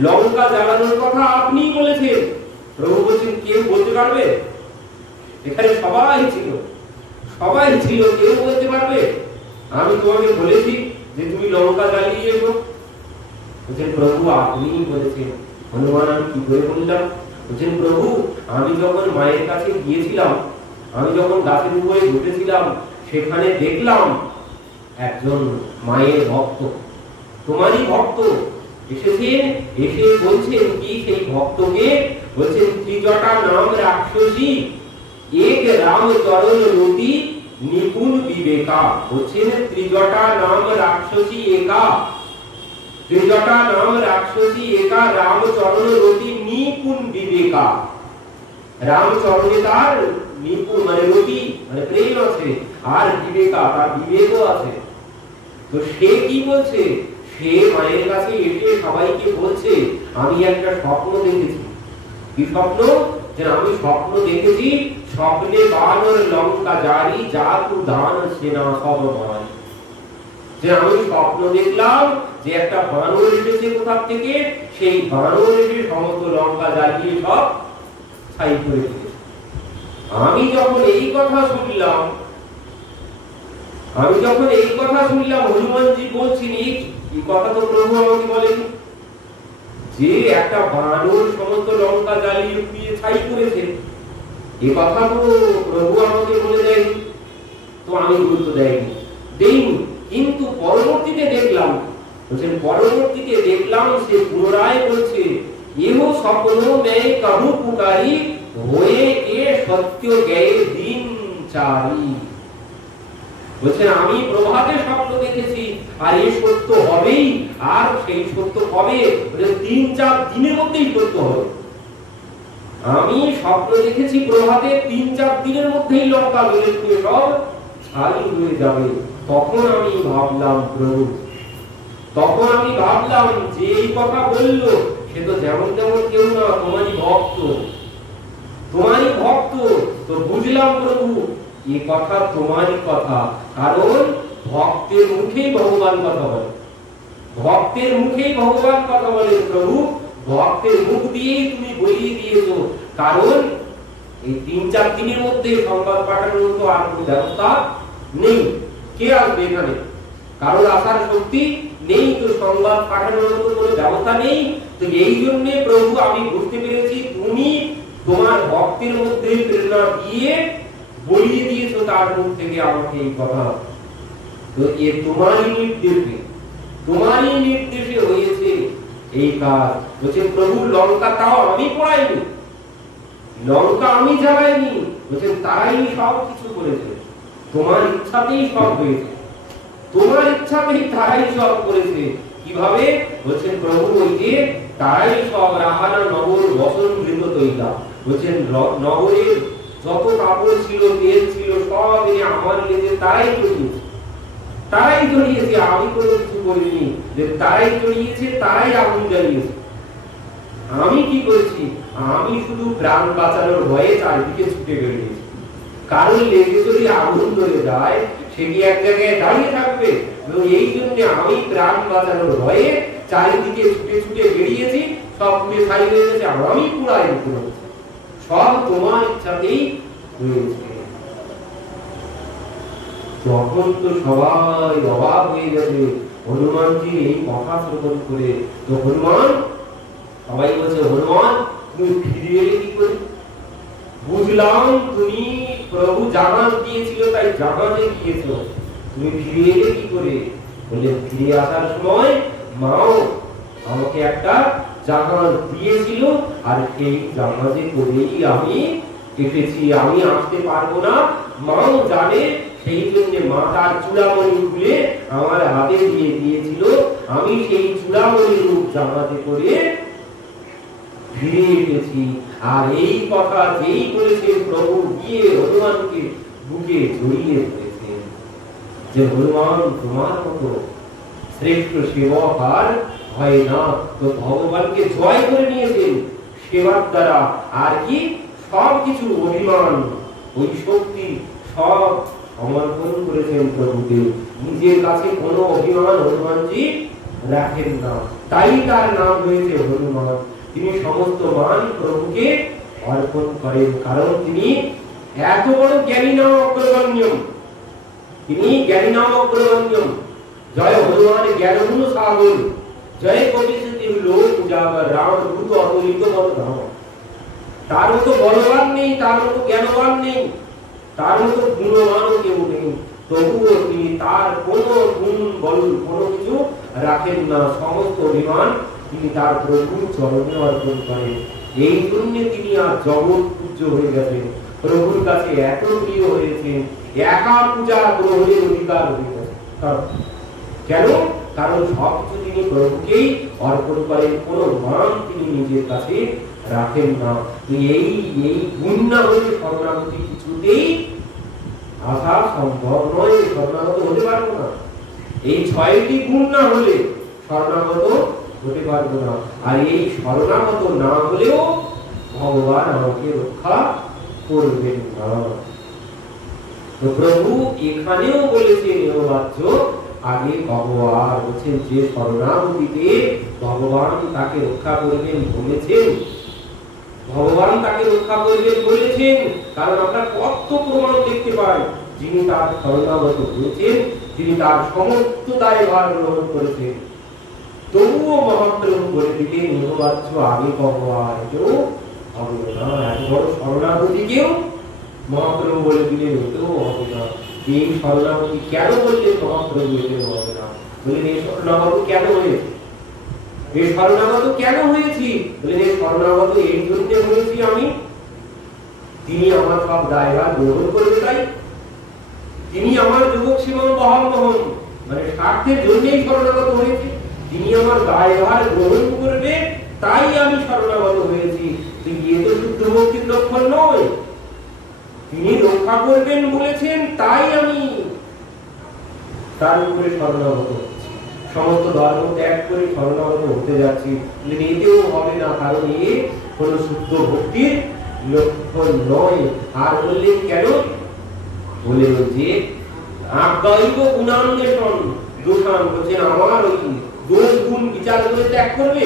লঙ্কা জ্বালানোর কথা আপনিই বলেছেন। প্রভু বলছেন কেউ বলতে পারবে? এখানে সবাই ছিল, কেউ বলতে পারবে আমি তোমাকে বলেছি যে তুমি লঙ্কা জ্বালিয়ে এসো? বলছেন প্রভু আপনিই বলেছেন। হনুমান আমি কি করে বললাম? বলছেন প্রভু আমি যখন মায়ের কাছে গিয়েছিলাম, আমি যখন গাছের উপরে উঠেছিলাম, সেখানে দেখলাম একজন মায়ের ভক্ত, তোমারই ভক্ত এসেছেন। এসে বলছেন কি সেই ভক্তকে? বলছেন ত্রিজটা নাম রাক্ষসী এক রাম চরণ রতি নিপুণ বিবেকা। বলছেন ত্রিজটা নাম রাক্ষসী একা, ত্রিজটা নাম রাক্ষসী একা রাম চরণ রতি নিপুণ বিবেকা। রাম চরণে তার নিপুণ মানে রতি মানে প্রেম আছে, আর বিবেকা তার বিবেকও আছে। তো সে কি বলছে? সে মায়ের কাছে এসে সবাইকে বলছে আমি একটা স্বপ্ন দেখেছি। কি স্বপ্ন? যে আমি স্বপ্ন দেখেছি, স্বপ্নে বানর লঙ্কা জারি জাতু দান সেনা সব মারি। যে আমি স্বপ্ন দেখলাম যে একটা বানর এসেছে কোথা থেকে, সেই বানর এসে সমস্ত লঙ্কা জ্বালিয়ে সব ছাই করে দিয়েছে। আমি যখন এই কথা শুনলাম, হনুমানজি বলছেন এই কথা তো প্রভু আমাকে বলেন যে একটা বানর সমস্ত লঙ্কা জ্বালিয়ে পুড়িয়ে ছাই করেছে, এই কথা তো প্রভু আমাকে বলে দেয়নি। তো আমি গুরুত্ব দেয়নি। কিন্তু পরবর্তীতে দেখলাম সে পুনরায় বলছে এহ স্বপ্ন মে কাহু পুকারি হয়ে এ সত্য জ্ঞায়ে দিন চারি। বলছেন আমি প্রভাতে স্বপ্ন দেখেছি আর এই সত্য হবেই, আর সেই সত্য কবে? 3-4 দিনের মধ্যেই সত্য হবে। আমি স্বপ্ন দেখেছি প্রভাতে, 3-4 দিনের মধ্যেই লঙ্কা জ্বলে পুড়ে সব ছাই হয়ে যাবে। তখন আমি ভাবলাম প্রভু, তখন আমি ভাবলাম যে এই কথা বললো সে তো যেমন তেমন কেউ না, তোমারই ভক্ত, তোমারই ভক্ত। তো বুঝলাম প্রভু এই কথা তোমারই কথা, কারণ ভক্তের মুখেই ভগবান কথা বলে, ভক্তের মুখেই ভগবান কথা বলে। প্রভু ভক্তের মুখ দিয়েই তুমি বলিয়ে দিয়েছো, কারণ এই 3-4 দিনের মধ্যে সংবাদ পাঠানোর মতো আর কোনো ব্যবস্থা নেই। কে আসবে এখানে? কারোর আসার শক্তি নেই, তো সংবাদ পাঠানোর মতো কোনো ব্যবস্থা নেই। তো এই জন্য প্রভু আমি বুঝতে পেরেছি তুমি তোমার ভক্তের মধ্যে প্রেরণা দিয়ে বলিয়ে দিয়েছো তার মুখ থেকে আমাকে এই কথা। তো এ তোমারই নির্দেশে, তোমারই নির্দেশে হয়েছে এই কাজ। বলছে প্রভু লঙ্কা তাও আমি পড়াইনি, লঙ্কা আমি জ্বালাইনি, বলছেন তারাই সব কিছু করেছে, তোমার ইচ্ছাতেই সব হয়েছে, তোমার ইচ্ছাতেই তারাই সব করেছে। কিভাবে? বলছেন প্রভু ওই যে তারাই সব রাহানা নগর বসন গৃহ তৈলা, বলছেন নগরের যত কাপড় ছিল, তেল ছিল, সব এনে আমার লেজে তারাই জড়িয়েছে, তারাই জড়িয়েছে, আমি কোনো কিছু করিনি। যে তারাই জড়িয়েছে, তারাই আগুন জ্বালিয়েছে। আমি কি করেছি? আমি শুধু প্রাণ বাঁচানোর ভয়ে চারিদিকে ছুটে বেরিয়েছি। কারণ লেগে যদি আগুন ধরে যায় সে কি এক জায়গায় দাঁড়িয়ে থাকবে? এই জন্য আমি প্রাণ বাঁচানোর ভয়ে চারিদিকে ছুটে ছুটে বেরিয়েছি, সব পুড়ে ছাই হয়ে গেছে, আমি পুরাই করেছি, সব তোমার ইচ্ছাতেই হয়েছে। তখন তো সবাই অবাক হয়ে যাবে হনুমানজি এই কথা শ্রবণ করে। তো হনুমান, সবাই বলছে হনুমান তুমি ফিরে এলে কি করে? বুঝলাম তুমি প্রভু জাহাজ দিয়েছিল তাই জাহাজে গিয়েছো, তুমি ফিরে এলে কি করে? বলে ফিরে আসার সময় মাও আমাকে একটা জাহাজ দিয়েছিল, আর সেই জাহাজে করেই আমি এসেছি, আমি আসতে পারবো না, মাও জানে, সেই জন্য মা তার চূড়ামণি খুলে আমার হাতে দিয়ে দিয়েছিল, আমি সেই চূড়ামণি রূপ জাহাজে করে ফিরে এসেছি। আর এই কথা যেই বলেছেন প্রভু গিয়ে হনুমানকে বুকে জড়িয়ে ধরেছেন যে হনুমান তোমার মতো শ্রেষ্ঠ সেবক আর হয় না। তো ভগবানকে জয় করে নিয়েছেন সেবার দ্বারা, আর কি সব কিছু অভিমান ওই শক্তি সব সমর্পণ করেছেন প্রভুকে। নিজের কাছে কোনো অভিমান হনুমানজি রাখেন না, তাই তার নাম হয়েছে হনুমান। তিনি সমস্ত মান প্রভুকে অর্পণ করেন, কারণ তিনি এত বড় জ্ঞানী নাম অগ্রগণ্যম, তিনি জ্ঞানী নাম অগ্রগণ্যম। জয় হনুমান জ্ঞানগুণ সাগর, জয় কবিশতি লোক উজাগর, রাম দূত অতুলিত বলধাম। তার মতো বলবান নেই, তার মতো জ্ঞানবান নেই, তার মতো গুণবানও কেউ নেই, তবুও তিনি তার কোনো গুণ বল কোনো কিছু রাখেন না, সমস্ত অভিমান তিনি তার প্রভুর চরণে অর্পণ করেন। এই জন্য তিনি আর জগৎ পূজ্য হয়ে গেছেন, প্রভুর কাছে এত প্রিয় হয়েছেন, একা পূজা গ্রহণের অধিকার হয়ে গেছে। কেন? কারণ সবকিছু তিনি প্রভুকেই অর্পণ করেন, কোন মান তিনি নিজের কাছে রাখেন না। এই এই গুণ না হলে শরণাগতি কিছুতেই আসা সম্ভব নয়, শরণাগত হতে পারবো না। এই 6টি গুণ না হলে শরণাগত হতে পারবো না। আর এই শরণাগত না হলেও ভগবান আমাকে রক্ষা করবেন না। তো প্রভু এখানেও বলেছেন বাচ্য আগে ভগবান বলছেন যে শরণাগতিতে ভগবান তাকে রক্ষা করবেন বলেছেন, ভগবান তাকে রক্ষা করবেন বলেছেন, কারণ আমরা কত প্রমাণ দেখতে পাই যিনি তার শরণাগত হয়েছেন, যিনি তার সমস্ত দায়ভার গ্রহণ করেছেন। তবুও মহাপ্রভু বলে দিলেন বাচ্চ আগে ভগবান কেউ হবে না। এত বড় শরণাগতি কেউ মহাপ্রভু বলে দিলেন এতেও হবে না। এই শরণাগতি কেন বললেন মহাপ্রভু এতেও হবে না? বললেন এই শরণাগত কেন হয়েছে, এই শরণাগত কেন হয়েছি? বললেন এই শরণাগত এই জন্য হয়েছি আমি, তিনি আমার সব দায়ভার গ্রহণ করবে, তাই তিনি আমার যুবক সেবন বহামহন, মানে স্বার্থের জন্যই শরণাগত হয়েছে, তিনি আমার দায়ভার গ্রহণ করবে তাই আমি শরণাগত হয়েছি। এ তো শুদ্ধ ভক্তির লক্ষণ নয়। তিনি রক্ষা করবেন বলেছেন তাই আমি তার উপরে শরণাগত হচ্ছি, সমস্ত ধর্ম ত্যাগ করে শরণাগত হতে যাচ্ছি। এতেও হবে না, কারণ এ কোন শুদ্ধ ভক্তির লক্ষণ নয়। আর বললেন কেন? বলে যে আজ্ঞাইব গুণান্বেষণ দোষান, বলছেন আমার ওই দোষ গুণ বিচার করে ত্যাগ করবে।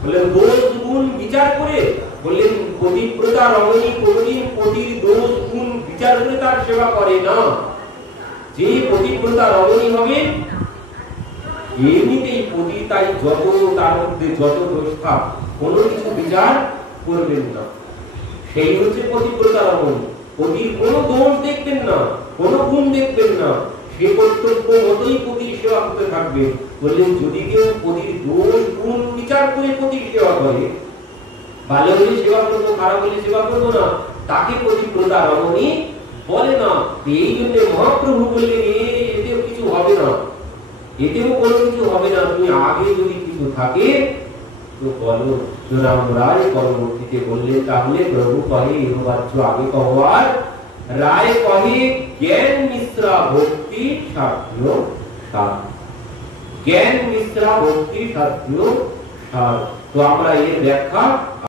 বললেন দোষ গুণ বিচার করে, বললেন পতিব্রতা রমণী কোনদিন পতির দোষ গুণ বিচার করে তার সেবা করে না। যে পতিব্রতা রমণী হবে এমনিতেই পতি, তাই যত তার মধ্যে যত দোষ থাক কোনো কিছু বিচার করবেন না, সেই হচ্ছে পতিব্রতা রমণী। পতির কোনো দোষ দেখবেন না, কোনো গুণ দেখবেন না, সে কর্তব্য মতোই পতির সেবা করতে থাকবে। বললেন যদি কেউ পতির দোষ গুণ বিচার করে পতির সেবা করে, ভালো হলে সেবা করবো, খারাপ হলে সেবা করবো না, তাকে পতিব্রতা রমণী বলে না। এই জন্য মহাপ্রভু বললেন এতেও কিছু হবে না, এতেও কোনো কিছু হবে না। তুমি আগে যদি কিছু থাকে তো বলো। রায় পরবর্তীতে বললেন তাহলে প্রভু কহে এবাচ্য আগে কহবার, রায় কহে জ্ঞান মিশ্রা ভক্তি সাধ্য সার, জ্ঞান মিশ্রা ভক্তি সাধ্য সার। তো আমরা এর ব্যাখ্যা